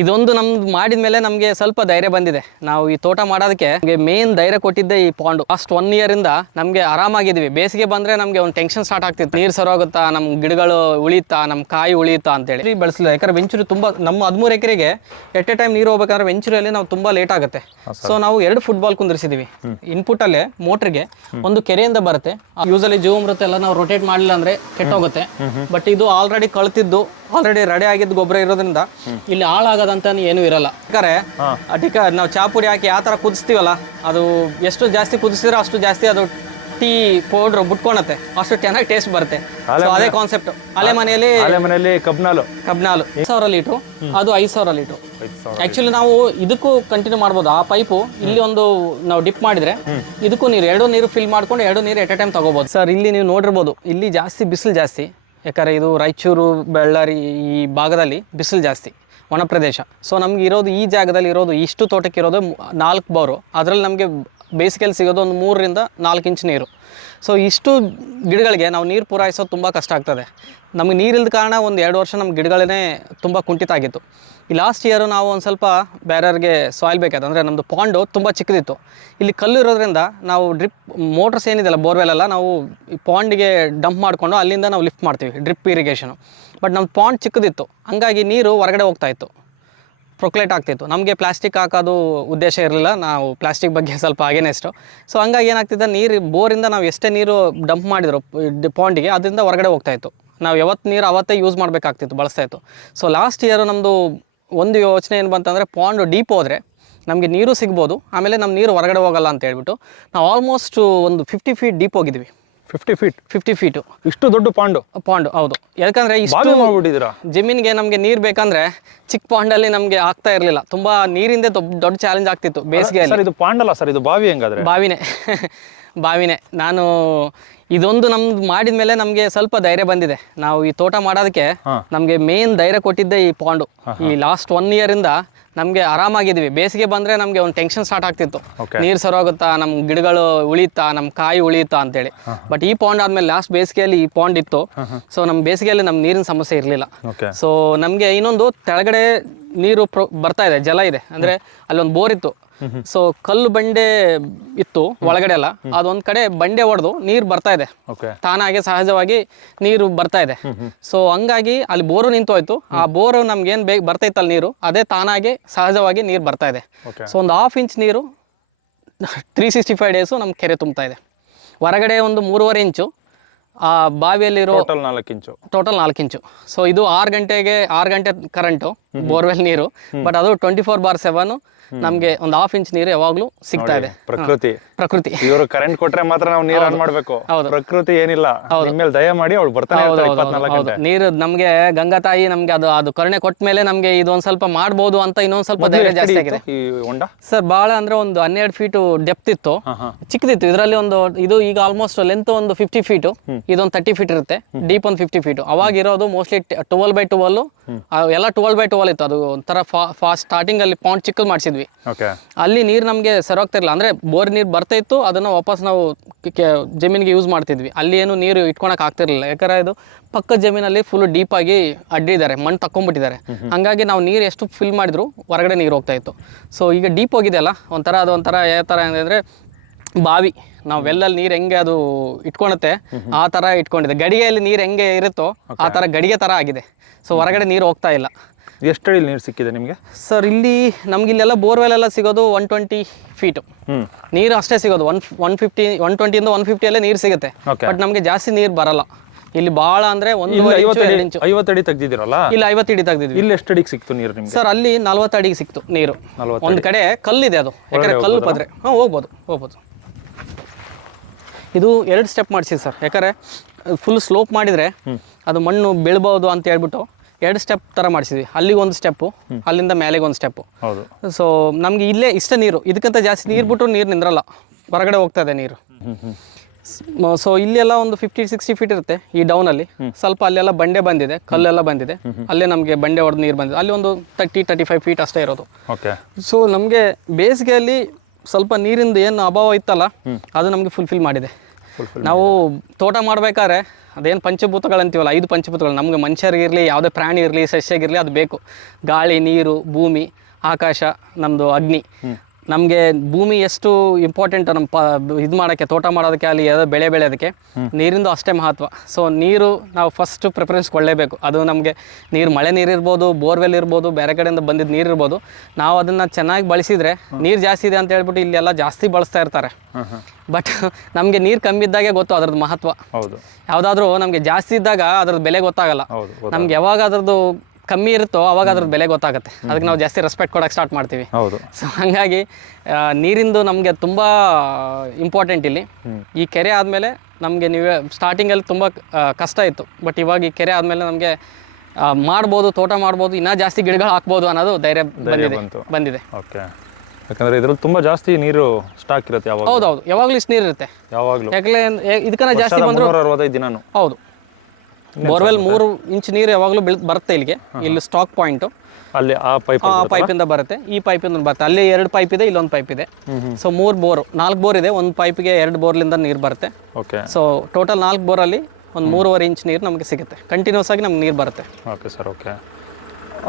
ಇದೊಂದು ನಮ್ದು ಮಾಡಿದ ಮೇಲೆ ನಮಗೆ ಸ್ವಲ್ಪ ಧೈರ್ಯ ಬಂದಿದೆ. ನಾವು ಈ ತೋಟ ಮಾಡೋದಕ್ಕೆ ನಮಗೆ ಮೇನ್ ಧೈರ್ಯ ಕೊಟ್ಟಿದ್ದೆ ಈ ಪಾಂಡು ಫಸ್ಟ್ ಒನ್ ಇಯರ್ ಇಂದ ನಮಗೆ ಆರಾಮಾಗಿದ್ವಿ ಬೇಸಿಗೆ ಬಂದ್ರೆ ನಮಗೆ ಒಂದು ಟೆನ್ಷನ್ ಸ್ಟಾರ್ಟ್ ಆಗ್ತಿತ್ತು. ನೀರು ಸರೋಗುತ್ತಾ ನಮ್ಮ ಗಿಡಗಳು ಉಳಿತಾ ನಮ್ಮ ಕಾಯಿ ಉಳಿಯುತ್ತಾ ಅಂತೇಳಿ. ಬೆಳೆಸಲಿಲ್ಲ. ಯಾಕಂದ್ರೆ ವೆಂಚುರಿ ತುಂಬಾ ನಮ್ಮ ಹದಿಮೂರು ಎಕರೆಗೆ ಎಟ್ ಎ ಟೈಮ್ ನೀರು ಹೋಗ್ಬೇಕಾದ್ರೆ ವೆಂಚುರಿಯಲ್ಲಿ ನಾವು ತುಂಬಾ ಲೇಟ್ ಆಗುತ್ತೆ. ಸೊ ನಾವು ಎರಡು ಫುಟ್ಬಾಲ್ ಕುಂದಿರಿಸಿದೀವಿ. ಇನ್ಪುಟ್ ಅಲ್ಲೇ ಮೋಟ್ರಿಗೆ ಒಂದು ಕೆರೆಯಿಂದ ಬರುತ್ತೆ. ಯೂಸಲಿ ಜೀವಮೃತ ಎಲ್ಲ ನಾವು ರೊಟೇಟ್ ಮಾಡಲಿಲ್ಲ ಅಂದ್ರೆ ಕೆಟ್ಟೋಗುತ್ತೆ. ಬಟ್ ಇದು ಆಲ್ರೆಡಿ ಕಳ್ತಿದ್ದು ಆಲ್ರೆಡಿ ರೆಡಿ ಆಗಿದ್ದು ಗೊಬ್ಬರ ಇರೋದ್ರಿಂದ ಇಲ್ಲಿ ಹಾಳಾಗದಂತ ಏನು ಇರಲ್ಲ. ಯಾಕಂದ್ರೆ ಅಟಿಕ ನಾವು ಚಾಪುಡಿ ಹಾಕಿ ಯಾವ ತರ ಕುದಿಸ್ತೀವಲ್ಲ ಅದು ಎಷ್ಟು ಜಾಸ್ತಿ ಕುದಿಸಿದ್ರೆ ಅಷ್ಟು ಜಾಸ್ತಿ ಅದು ಟೀ ಪೌಡ್ರ್ ಬಿಟ್ಕೊಳತ್ತೆ ಅಷ್ಟು ಚೆನ್ನಾಗಿ ಟೇಸ್ಟ್ ಬರುತ್ತೆ. ಸೊ ಅದೇ ಕಾನ್ಸೆಪ್ಟ್ ಅಲೆ ಮನೆಯಲ್ಲಿ ಮನೆಯಲ್ಲಿ ಕಬ್ನಾಲು. ಕಬ್ನಾಲು ಸಾವಿರ ಲೀಟ್ರು. ಅದು ಐದು ಸಾವಿರ ಲೀಟ್ರು. ಆಕ್ಚುಲಿ ನಾವು ಇದಕ್ಕೂ ಕಂಟಿನ್ಯೂ ಮಾಡ್ಬೋದು. ಆ ಪೈಪು ಇಲ್ಲಿ ಒಂದು ನಾವು ಡಿಪ್ ಮಾಡಿದ್ರೆ ಇದಕ್ಕೂ ನೀರು ಎರಡು ನೀರು ಫಿಲ್ ಮಾಡ್ಕೊಂಡು ಎರಡು ನೀರು ಎಟ್ ಎ ಟೈಮ್ ತಗೋಬಹುದು ಸರ್ ಇಲ್ಲಿ ನೀವು ನೋಡಿರ್ಬೋದು ಇಲ್ಲಿ ಜಾಸ್ತಿ ಬಿಸಿಲು ಜಾಸ್ತಿ. ಯಾಕಂದ್ರೆ ಇದು ರಾಯಚೂರು, ಬಳ್ಳಾರಿ ಈ ಭಾಗದಲ್ಲಿ ಬಿಸಿಲು ಜಾಸ್ತಿ ಒಣ ಪ್ರದೇಶ ಸೊ ನಮ್ಗೆ ಇರೋದು ಈ ಜಾಗದಲ್ಲಿ ಇರೋದು ಇಷ್ಟು ತೋಟಕ್ಕೆ ಇರೋದು ನಾಲ್ಕು ಬೋರು. ಅದರಲ್ಲಿ ನಮಗೆ ಬೇಸಿಗೆಯಲ್ಲಿ ಸಿಗೋದು ಒಂದು ಮೂರರಿಂದ ನಾಲ್ಕು ಇಂಚ್ ನೀರು. ಸೊ ಇಷ್ಟು ಗಿಡಗಳಿಗೆ ನಾವು ನೀರು ಪೂರೈಸೋದು ತುಂಬ ಕಷ್ಟ ಆಗ್ತದೆ. ನಮಗೆ ನೀರಿಲ್ದ ಕಾರಣ ಒಂದು ಎರಡು ವರ್ಷ ನಮ್ಮ ಗಿಡಗಳೇ ತುಂಬ ಕುಂಠಿತ ಆಗಿತ್ತು. ಈ ಲಾಸ್ಟ್ ಇಯರು ನಾವು ಒಂದು ಸ್ವಲ್ಪ ಬೇರೆಯವ್ರಿಗೆ ಸಾಯಿಲ್ ಬೇಕಾಯ್ತು. ಅಂದರೆ ನಮ್ಮದು ಪಾಂಡು ತುಂಬ ಚಿಕ್ಕದಿತ್ತು. ಇಲ್ಲಿ ಕಲ್ಲು ಇರೋದ್ರಿಂದ ನಾವು ಡ್ರಿಪ್ ಮೋಟ್ರ್ಸ್ ಏನಿದೆಯಲ್ಲ ಬೋರ್ವೆಲ್ ಎಲ್ಲ ನಾವು ಈ ಪಾಂಡಿಗೆ ಡಂಪ್ ಮಾಡಿಕೊಂಡು ಅಲ್ಲಿಂದ ನಾವು ಲಿಫ್ಟ್ ಮಾಡ್ತೀವಿ ಡ್ರಿಪ್ ಇರಿಗೇಷನು ಬಟ್ ನಮ್ಮ ಪಾಂಡ್ ಚಿಕ್ಕದಿತ್ತು. ಹಂಗಾಗಿ ನೀರು ಹೊರಗಡೆ ಹೋಗ್ತಾ ಇತ್ತು. ಪ್ರೊಕ್ಲೇಟ್ ಆಗ್ತಿತ್ತು ನಮಗೆ ಪ್ಲಾಸ್ಟಿಕ್ ಹಾಕೋದು ಉದ್ದೇಶ ಇರಲಿಲ್ಲ. ನಾವು ಪ್ಲಾಸ್ಟಿಕ್ ಬಗ್ಗೆ ಸ್ವಲ್ಪ ಅಗೇನೆಸ್ಟು ಸೊ ಹಂಗಾಗಿ ಏನಾಗ್ತಿದೆ, ನೀರು, ಬೋರಿಂದ ನಾವು ಎಷ್ಟೇ ನೀರು ಡಂಪ್ ಮಾಡಿದ್ರು ಪಾಂಡಿಗೆ ಅದರಿಂದ ಹೊರಗಡೆ ಹೋಗ್ತಾ ಇತ್ತು. ನಾವು ಯಾವತ್ತು ನೀರು ಅವತ್ತೇ ಯೂಸ್ ಮಾಡಬೇಕಾಗ್ತಿತ್ತು ಬಳಸ್ತಾಯಿತ್ತು ಸೊ ಲಾಸ್ಟ್ ಇಯರು ನಮ್ಮದು ಒಂದು ಯೋಚನೆ ಏನು ಬಂತಂದರೆ ಪಾಂಡು ಡೀಪ್ ಹೋದರೆ ನಮಗೆ ನೀರು ಸಿಗ್ಬೋದು ಆಮೇಲೆ ನಮ್ಮ ನೀರು ಹೊರಗಡೆ ಹೋಗಲ್ಲ ಅಂತ ಹೇಳ್ಬಿಟ್ಟು ನಾವು ಆಲ್ಮೋಸ್ಟ್ ಒಂದು ಫಿಫ್ಟಿ ಫೀಟ್ ಡೀಪ್ ಹೋಗಿದ್ವಿ. ಫಿಫ್ಟಿ ಫೀಟ್ ಫಿಫ್ಟಿ ಫೀಟು ಇಷ್ಟು ದೊಡ್ಡ ಪಾಂಡು ಪಾಂಡು ಹೌದು. ಯಾಕಂದರೆ ಇಷ್ಟು ಮಾಡ್ಬಿಟ್ಟಿದ್ದೀರಾ? ಜಮೀನಿಗೆ ನಮಗೆ ನೀರು ಬೇಕಂದ್ರೆ ಚಿಕ್ಕ ಪಾಂಡಲ್ಲಿ ನಮಗೆ ಆಗ್ತಾ ಇರಲಿಲ್ಲ. ತುಂಬ ನೀರಿಂದ ದೊಡ್ಡ ದೊಡ್ಡ ಚಾಲೆಂಜ್ ಆಗ್ತಿತ್ತು ಬೇಸಿಗೆ ಸರ್ ಇದು ಪಾಂಡಲ್ಲ ಸರ್ ಇದು ಬಾವಿ ಹೆಂಗಾದ್ರೆ? ಬಾವಿನೇ. ಬಾವಿನೇ. ನಾನು ಇದೊಂದು ನಮ್ದು ಮಾಡಿದ ಮೇಲೆ ನಮಗೆ ಸ್ವಲ್ಪ ಧೈರ್ಯ ಬಂದಿದೆ. ನಾವು ಈ ತೋಟ ಮಾಡೋದಕ್ಕೆ. ನಮಗೆ ಮೇನ್ ಧೈರ್ಯ ಕೊಟ್ಟಿದ್ದೆ ಈ ಪಾಂಡು ಈ ಲಾಸ್ಟ್ ಒನ್ ಇಯರಿಂದ ನಮಗೆ ಆರಾಮಾಗಿದ್ವಿ ಬೇಸಿಗೆ ಬಂದ್ರೆ ನಮಗೆ ಒಂದು ಟೆನ್ಷನ್ ಸ್ಟಾರ್ಟ್ ಆಗ್ತಿತ್ತು. ನೀರ್ ಸರೋಗುತ್ತಾ ನಮ್ಮ ಗಿಡಗಳು ಉಳಿಯುತ್ತಾ ನಮ್ಮ ಕಾಯಿ ಉಳಿಯುತ್ತಾ ಅಂತೇಳಿ. ಬಟ್ ಈ ಪಾಂಡ್ ಆದ್ಮೇಲೆ ಲಾಸ್ಟ್ ಬೇಸಿಗೆಯಲ್ಲಿ ಈ ಪಾಂಡ್ ಇತ್ತು. ಸೊ ನಮ್ಮ ಬೇಸಿಗೆಯಲ್ಲಿ ನಮ್ಮ ನೀರಿನ ಸಮಸ್ಯೆ ಇರಲಿಲ್ಲ. ಸೊ ನಮಗೆ ಇನ್ನೊಂದು ತೆಳಗಡೆ ನೀರು ಪ್ರೊ ಬರ್ತಾ ಇದೆ ಜಲ ಇದೆ. ಅಂದರೆ ಅಲ್ಲೊಂದು ಬೋರ್ ಇತ್ತು. ಸೊ ಕಲ್ಲು ಬಂಡೆ ಇತ್ತು ಒಳಗಡೆ ಎಲ್ಲ. ಅದೊಂದು ಕಡೆ ಬಂಡೆ ಹೊಡೆದು ನೀರು ಬರ್ತಾ ಇದೆ. ತಾನಾಗೆ ಸಹಜವಾಗಿ ನೀರು ಬರ್ತಾ ಇದೆ. ಸೊ ಹಂಗಾಗಿ ಅಲ್ಲಿ ಬೋರು ನಿಂತು ಹೋಯ್ತು ಆ ಬೋರು ನಮ್ಗೆ ಏನ್ ಬೇಕು ಬರ್ತಾ ಇತ್ತಲ್ಲ ನೀರು ಅದೇ ತಾನಾಗೆ ಸಹಜವಾಗಿ ನೀರು ಬರ್ತಾ ಇದೆ. ಸೊ ಒಂದು ಹಾಫ್ ಇಂಚ್ ನೀರು ತ್ರೀ ಸಿಕ್ಸ್ಟಿ ಫೈವ್ ಡೇಸು ನಮ್ಮ ಕೆರೆ ತುಂಬ್ತಾ ಇದೆ. ಹೊರಗಡೆ ಒಂದು ಮೂರುವರೆ ಇಂಚು ಆ ಬಾವಿಯಲ್ಲಿರೋ ಟೋಟಲ್ ನಾಲ್ಕು ಇಂಚು ಟೋಟಲ್ ನಾಲ್ಕು ಇಂಚು ಸೊ ಇದು ಆರು ಗಂಟೆಗೆ ಆರು ಗಂಟೆ ಕರೆಂಟು ಬೋರ್ವೆಲ್ ನೀರು. ಬಟ್ ಅದು ಟ್ವೆಂಟಿ ಫೋರ್ ಬಾರ್ ಸೆವೆನ್ ನಮಗೆ ಒಂದು ಹಾಫ್ ಇಂಚ್ ನೀರು ಯಾವಾಗ್ಲೂ ಸಿಗ್ತಾ ಇದೆ. ಪ್ರಕೃತಿ. ಪ್ರಕೃತಿ. ಇವರು ಕರೆಂಟ್ ಕೊಟ್ರೆ ಮಾತ್ರ ನಾವು ನೀರು ಆನ್ ಮಾಡ್ಬೇಕು. ಹೌದು. ಪ್ರಕೃತಿ ಏನಿಲ್ಲ. ಮೇಲೆ ದಯ ಮಾಡಿ ಅವ್ಳು ಬರ್ತಾನೆ ನೀರು ನಮ್ಗೆ ಗಂಗಾ ತಾಯಿ ನಮ್ಗೆ ಅದು ಅದು ಕರುಣೆ ಕೊಟ್ಟ ಮೇಲೆ ನಮ್ಗೆ ಇದೊಂದ್ ಸ್ವಲ್ಪ ಮಾಡ್ಬೋದು ಅಂತ ಇನ್ನೊಂದ್ ಸ್ವಲ್ಪ ಧೈರ್ಯ ಜಾಸ್ತಿ ಆಗಿದೆ. ಸರ್ ಬಹಳ ಅಂದ್ರೆ ಒಂದು ಹನ್ನೆರಡು ಫೀಟ್ ಡೆಪ್ತ್ ಇತ್ತು. ಚಿಕ್ಕದಿತ್ತು. ಇದರಲ್ಲಿ ಒಂದು ಇದು ಈಗ ಆಲ್ಮೋಸ್ಟ್ ಲೆಂತ್ ಒಂದು ಫಿಫ್ಟಿ ಫೀಟ್ ಇದೊಂದು ತರ್ಟಿ ಫೀಟ್ ಇರುತ್ತೆ. ಡೀಪ್ ಒಂದು ಫಿಫ್ಟಿ ಫೀಟ್ ಅವಾಗ ಇರೋದು ಮೋಸ್ಟ್ಲಿ ಟ್ವೆಲ್ ಬೈ ಟ್ವೆಲ್ ಎಲ್ಲ ಟ್ವೆಲ್ ಬೈ ಟ್ವೆಲ್ ಇತ್ತು. ಅದು ಒಂಥರ ಫಾಸ್ಟ್ ಸ್ಟಾರ್ಟಿಂಗ್ ಅಲ್ಲಿ ಪಾಯಿಂಟ್ ಚಿಕ್ಕದು ಮಾಡಿಸಿದ್ವಿ ಓಕೆ ಅಲ್ಲಿ ನೀರು ನಮಗೆ ಸರೋಗ್ತಿರಲಿಲ್ಲ ಅಂದರೆ ಬೋರ್ ನೀರು ಬರ್ತಾ ಇತ್ತು ಅದನ್ನು ವಾಪಸ್ ನಾವು ಜಮೀನಿಗೆ ಯೂಸ್ ಮಾಡ್ತಿದ್ವಿ. ಅಲ್ಲಿ ಏನು ನೀರು ಇಟ್ಕೊಳಕ್ ಆಗ್ತಿರ್ಲಿಲ್ಲ. ಯಾಕಂದರೆ ಇದು ಪಕ್ಕದ ಜಮೀನಲ್ಲಿ ಫುಲ್ ಡೀಪಾಗಿ ಅಡ್ಡಿದ್ದಾರೆ ಮಣ್ಣು ತಕ್ಕೊಂಡ್ಬಿಟ್ಟಿದ್ದಾರೆ ಹಾಗಾಗಿ ನಾವು ನೀರು ಎಷ್ಟು ಫಿಲ್ ಮಾಡಿದ್ರು ಹೊರಗಡೆ ನೀರು ಹೋಗ್ತಾ ಇತ್ತು. ಸೊ ಈಗ ಡೀಪ್ ಹೋಗಿದೆಯಲ್ಲ ಒಂಥರ ಅದು ಒಂಥರ ಯಾವ ಥರ ಅಂದರೆ ಬಾವಿ. ನಾವು ವೆಲ್ಲಲ್ಲಿ ನೀರು ಹೆಂಗೆ ಅದು ಇಟ್ಕೊಳತ್ತೆ ಆ ಥರ ಇಟ್ಕೊಂಡಿದೆ ಗಡಿಗೆಯಲ್ಲಿ ನೀರು ಹೆಂಗೆ ಇರುತ್ತೋ ಆ ಥರ ಗಡಿಗೆ ಥರ ಆಗಿದೆ. ಸೊ ಹೊರಗಡೆ ನೀರು ಹೋಗ್ತಾ ಇಲ್ಲ. ಎಷ್ಟು ಅಡಿ ನೀರು ಸಿಕ್ಕಿದೆ ನಿಮಗೆ? ಸರ್ ಇಲ್ಲಿ ನಮ್ಗೆ ಇಲ್ಲೆಲ್ಲ ಬೋರ್ವೆಲ್ ಎಲ್ಲ ಸಿಗೋದು ಒನ್ ಟ್ವೆಂಟಿ ಫೀಟ್ ನೀರು ಅಷ್ಟೇ ಸಿಗೋದು. ಒನ್ ಒನ್ ಫಿಫ್ಟಿ ಒನ್ ಟ್ವೆಂಟಿಯಿಂದ ಒನ್ ಫಿಫ್ಟಿಯಲ್ಲೇ ನೀರು ಸಿಗುತ್ತೆ. ಬಟ್ ನಮಗೆ ಜಾಸ್ತಿ ನೀರು ಬರಲ್ಲ. ಇಲ್ಲಿ ಬಹಳ ಅಂದ್ರೆ ಒಂದು ಐವತ್ತು ಅಡಿ ಇಂಚು. ಐವತ್ತು ಅಡಿ ತೆಗ್ದಿದ್ದೀರಲ್ಲ? ಇಲ್ಲಿ ಐವತ್ತು ಇಡಿ ತೆಗ್ದಿದ್ವಿ ಇಲ್ಲಿ ಎಷ್ಟು ಅಡಿಗೆ ಸಿಕ್ತು ನೀರು ನಿಮ್ಗೆ? ಸರ್ ಅಲ್ಲಿ ನಲ್ವತ್ತು ಅಡಿಗೆ ಸಿಕ್ತು ನೀರು. ಒಂದ್ ಒಂದು ಕಡೆ ಕಲ್ಲಿದೆ ಅದು. ಯಾಕಂದ್ರೆ ಕಲ್ಲು ಪದ್ರೆ. ಹಾಂ ಹೋಗ್ಬೋದು ಹೋಗ್ಬೋದು. ಇದು ಎರಡು ಸ್ಟೆಪ್ ಮಾಡಿಸಿ ಸರ್ ಯಾಕಂದ್ರೆ ಫುಲ್ ಸ್ಲೋಪ್ ಮಾಡಿದರೆ ಅದು ಮಣ್ಣು ಬೀಳ್ಬೋದು ಅಂತ ಹೇಳ್ಬಿಟ್ಟು ಎರಡು ಸ್ಟೆಪ್ ಥರ ಮಾಡಿಸಿದ್ವಿ. ಅಲ್ಲಿಗೆ ಒಂದು ಸ್ಟೆಪ್ಪು ಅಲ್ಲಿಂದ ಮೇಲೆಗೆ ಒಂದು ಸ್ಟೆಪ್ಪು ಹೌದು. ಸೊ ನಮಗೆ ಇಲ್ಲೇ ಇಷ್ಟ ನೀರು. ಇದಕ್ಕಿಂತ ಜಾಸ್ತಿ ನೀರು ಬಿಟ್ಟರು ನೀರು ನಿಂದ್ರಲ್ಲ. ಹೊರಗಡೆ ಹೋಗ್ತಾ ಇದೆ ನೀರು. ಸೊ ಇಲ್ಲೆಲ್ಲ ಒಂದು ಫಿಫ್ಟಿ ಸಿಕ್ಸ್ಟಿ ಫೀಟ್ ಇರುತ್ತೆ ಈ ಡೌನಲ್ಲಿ ಸ್ವಲ್ಪ ಅಲ್ಲೆಲ್ಲ ಬಂಡೆ ಬಂದಿದೆ ಕಲ್ಲೆಲ್ಲ ಬಂದಿದೆ. ಅಲ್ಲೇ ನಮಗೆ ಬಂಡೆ ಹೊಡೆದು ನೀರು ಬಂದಿದೆ. ಅಲ್ಲಿ ಒಂದು ತರ್ಟಿ ತರ್ಟಿ ಫೈವ್ ಫೀಟ್ ಅಷ್ಟೇ ಇರೋದು. ಓಕೆ ಸೊ ನಮಗೆ ಬೇಸಿಗೆಯಲ್ಲಿ ಸ್ವಲ್ಪ ನೀರಿಂದ ಏನು ಅಭಾವ ಇತ್ತಲ್ಲ ಅದು ನಮಗೆ ಫುಲ್ಫಿಲ್ ಮಾಡಿದೆ. ನಾವು ತೋಟ ಮಾಡ್ಬೇಕಾದ್ರೆ ಅದೇನು ಪಂಚಭೂತಗಳಂತೀವಲ್ಲ ಐದು ಪಂಚಭೂತಗಳು. ನಮಗೆ ಮನುಷ್ಯರಿಗಿರಲಿ ಯಾವುದೇ ಪ್ರಾಣಿ ಇರಲಿ ಸಸ್ಯಗಿರಲಿ ಅದು ಬೇಕು. ಗಾಳಿ, ನೀರು, ಭೂಮಿ, ಆಕಾಶ ನಮ್ಮದು ಅಗ್ನಿ. ನಮಗೆ ಭೂಮಿ ಎಷ್ಟು ಇಂಪಾರ್ಟೆಂಟ್ ನಮ್ಮ ಪ ಇದು ಮಾಡೋಕ್ಕೆ ತೋಟ ಮಾಡೋದಕ್ಕೆ ಅಲ್ಲಿ ಯಾವುದೋ ಬೆಳೆ ಬೆಳೆಯೋದಕ್ಕೆ ನೀರಿಂದು ಅಷ್ಟೇ ಮಹತ್ವ. ಸೊ ನೀರು ನಾವು ಫಸ್ಟ್ ಪ್ರಿಫರೆನ್ಸ್ ಕೊಡಲೇಬೇಕು. ಅದು ನಮಗೆ ನೀರು ಮಳೆ ನೀರು ಇರ್ಬೋದು ಬೋರ್ವೆಲ್ ಇರ್ಬೋದು ಬೇರೆ ಕಡೆಯಿಂದ ಬಂದಿದ್ದ ನೀರು ಇರ್ಬೋದು. ನಾವು ಅದನ್ನು ಚೆನ್ನಾಗಿ ಬಳಸಿದರೆ ನೀರು ಜಾಸ್ತಿ ಇದೆ ಅಂತ ಹೇಳ್ಬಿಟ್ಟು ಇಲ್ಲೆಲ್ಲ ಜಾಸ್ತಿ ಬಳಸ್ತಾ ಇರ್ತಾರೆ. ಬಟ್ ನಮಗೆ ನೀರು ಕಮ್ಮಿ ಇದ್ದಾಗೆ ಗೊತ್ತು ಅದ್ರದ್ದು ಮಹತ್ವ. ಹೌದು. ಯಾವುದಾದ್ರೂ ನಮಗೆ ಜಾಸ್ತಿ ಇದ್ದಾಗ ಅದ್ರದ್ದು ಬೆಲೆ ಗೊತ್ತಾಗಲ್ಲ. ನಮ್ಗೆ ಯಾವಾಗ ಅದ್ರದ್ದು ಕಮ್ಮಿ ಇರುತ್ತೋ ಅವಾಗ ಅದ್ರ ಬೆಲೆ ಗೊತ್ತಾಗುತ್ತೆ. ಅದಕ್ಕೆ ನಾವು ಜಾಸ್ತಿ ರೆಸ್ಪೆಕ್ಟ್ ಕೊಡೋಕೆ ಸ್ಟಾರ್ಟ್ ಮಾಡ್ತೀವಿ. ಹೌದು. ಸೊ ಹಾಗಾಗಿ ನೀರಿಂದು ನಮಗೆ ತುಂಬ ಇಂಪಾರ್ಟೆಂಟ್ ಇಲ್ಲಿ. ಈ ಕೆರೆ ಆದಮೇಲೆ ನಮಗೆ ನೀವೇ ಸ್ಟಾರ್ಟಿಂಗಲ್ಲಿ ತುಂಬ ಕಷ್ಟ ಇತ್ತು. ಬಟ್ ಇವಾಗ ಈ ಕೆರೆ ಆದಮೇಲೆ ನಮಗೆ ಮಾಡ್ಬೋದು ತೋಟ ಮಾಡ್ಬೋದು ಇನ್ನೂ ಜಾಸ್ತಿ ಗಿಡಗಳು ಹಾಕ್ಬೋದು ಅನ್ನೋದು ಧೈರ್ಯ ಬಂದಿದೆ. ಬಂದಿದೆ. ಓಕೆ ಯಾಕಂದ್ರೆ ಇದ್ರಲ್ಲಿ ತುಂಬಾ ಜಾಸ್ತಿ ನೀರು ಸ್ಟಾಕ್ ಇರುತ್ತೆ ಯಾವಾಗ ಹೌದೌದು. ಯಾವಾಗಲೂ ಇಷ್ಟು ನೀರು ಇರುತ್ತೆ. ಯಾವಾಗಲೂ. ಯಾಕಲೆ ಇದಕ್ಕನ್ನ ಜಾಸ್ತಿ ಬಂದರೂ ಅರವತ್ತೈದು ದಿನಾನು. ಹೌದು. ಬೋರ್ವೆಲ್ ಮೂರು ಇಂಚ್ ನೀರು ಯಾವಾಗಲೂ ಬೀಳ್ ಬರುತ್ತೆ ಇಲ್ಲಿಗೆ. ಇಲ್ಲಿ ಸ್ಟಾಕ್ ಪಾಯಿಂಟ್ ಅಲ್ಲಿ ಆ ಪೈಪ್ ಆ ಪೈಪಿಂದ ಬರುತ್ತೆ. ಈ ಪೈಪಿಂದ ಬರುತ್ತೆ. ಅಲ್ಲಿ ಎರಡು ಪೈಪ್ ಇದೆ ಇಲ್ಲೊಂದು ಪೈಪ್ ಇದೆ. ಸೊ ಮೂರು ಬೋರ್ ನಾಲ್ಕು ಬೋರ್ ಇದೆ. ಒಂದು ಪೈಪ್ಗೆ ಎರಡು ಬೋರ್ಲಿಂದ ನೀರು ಬರುತ್ತೆ. ಓಕೆ ಸೊ ಟೋಟಲ್ ನಾಲ್ಕು ಬೋರಲ್ಲಿ ಒಂದು ಮೂರುವರೆ ಇಂಚ್ ನೀರು ನಮಗೆ ಸಿಗುತ್ತೆ. ಕಂಟಿನ್ಯೂಸ್ ಆಗಿ ನಮ್ಗೆ ನೀರು ಬರುತ್ತೆ. ಓಕೆ ಸರ್ ಓಕೆ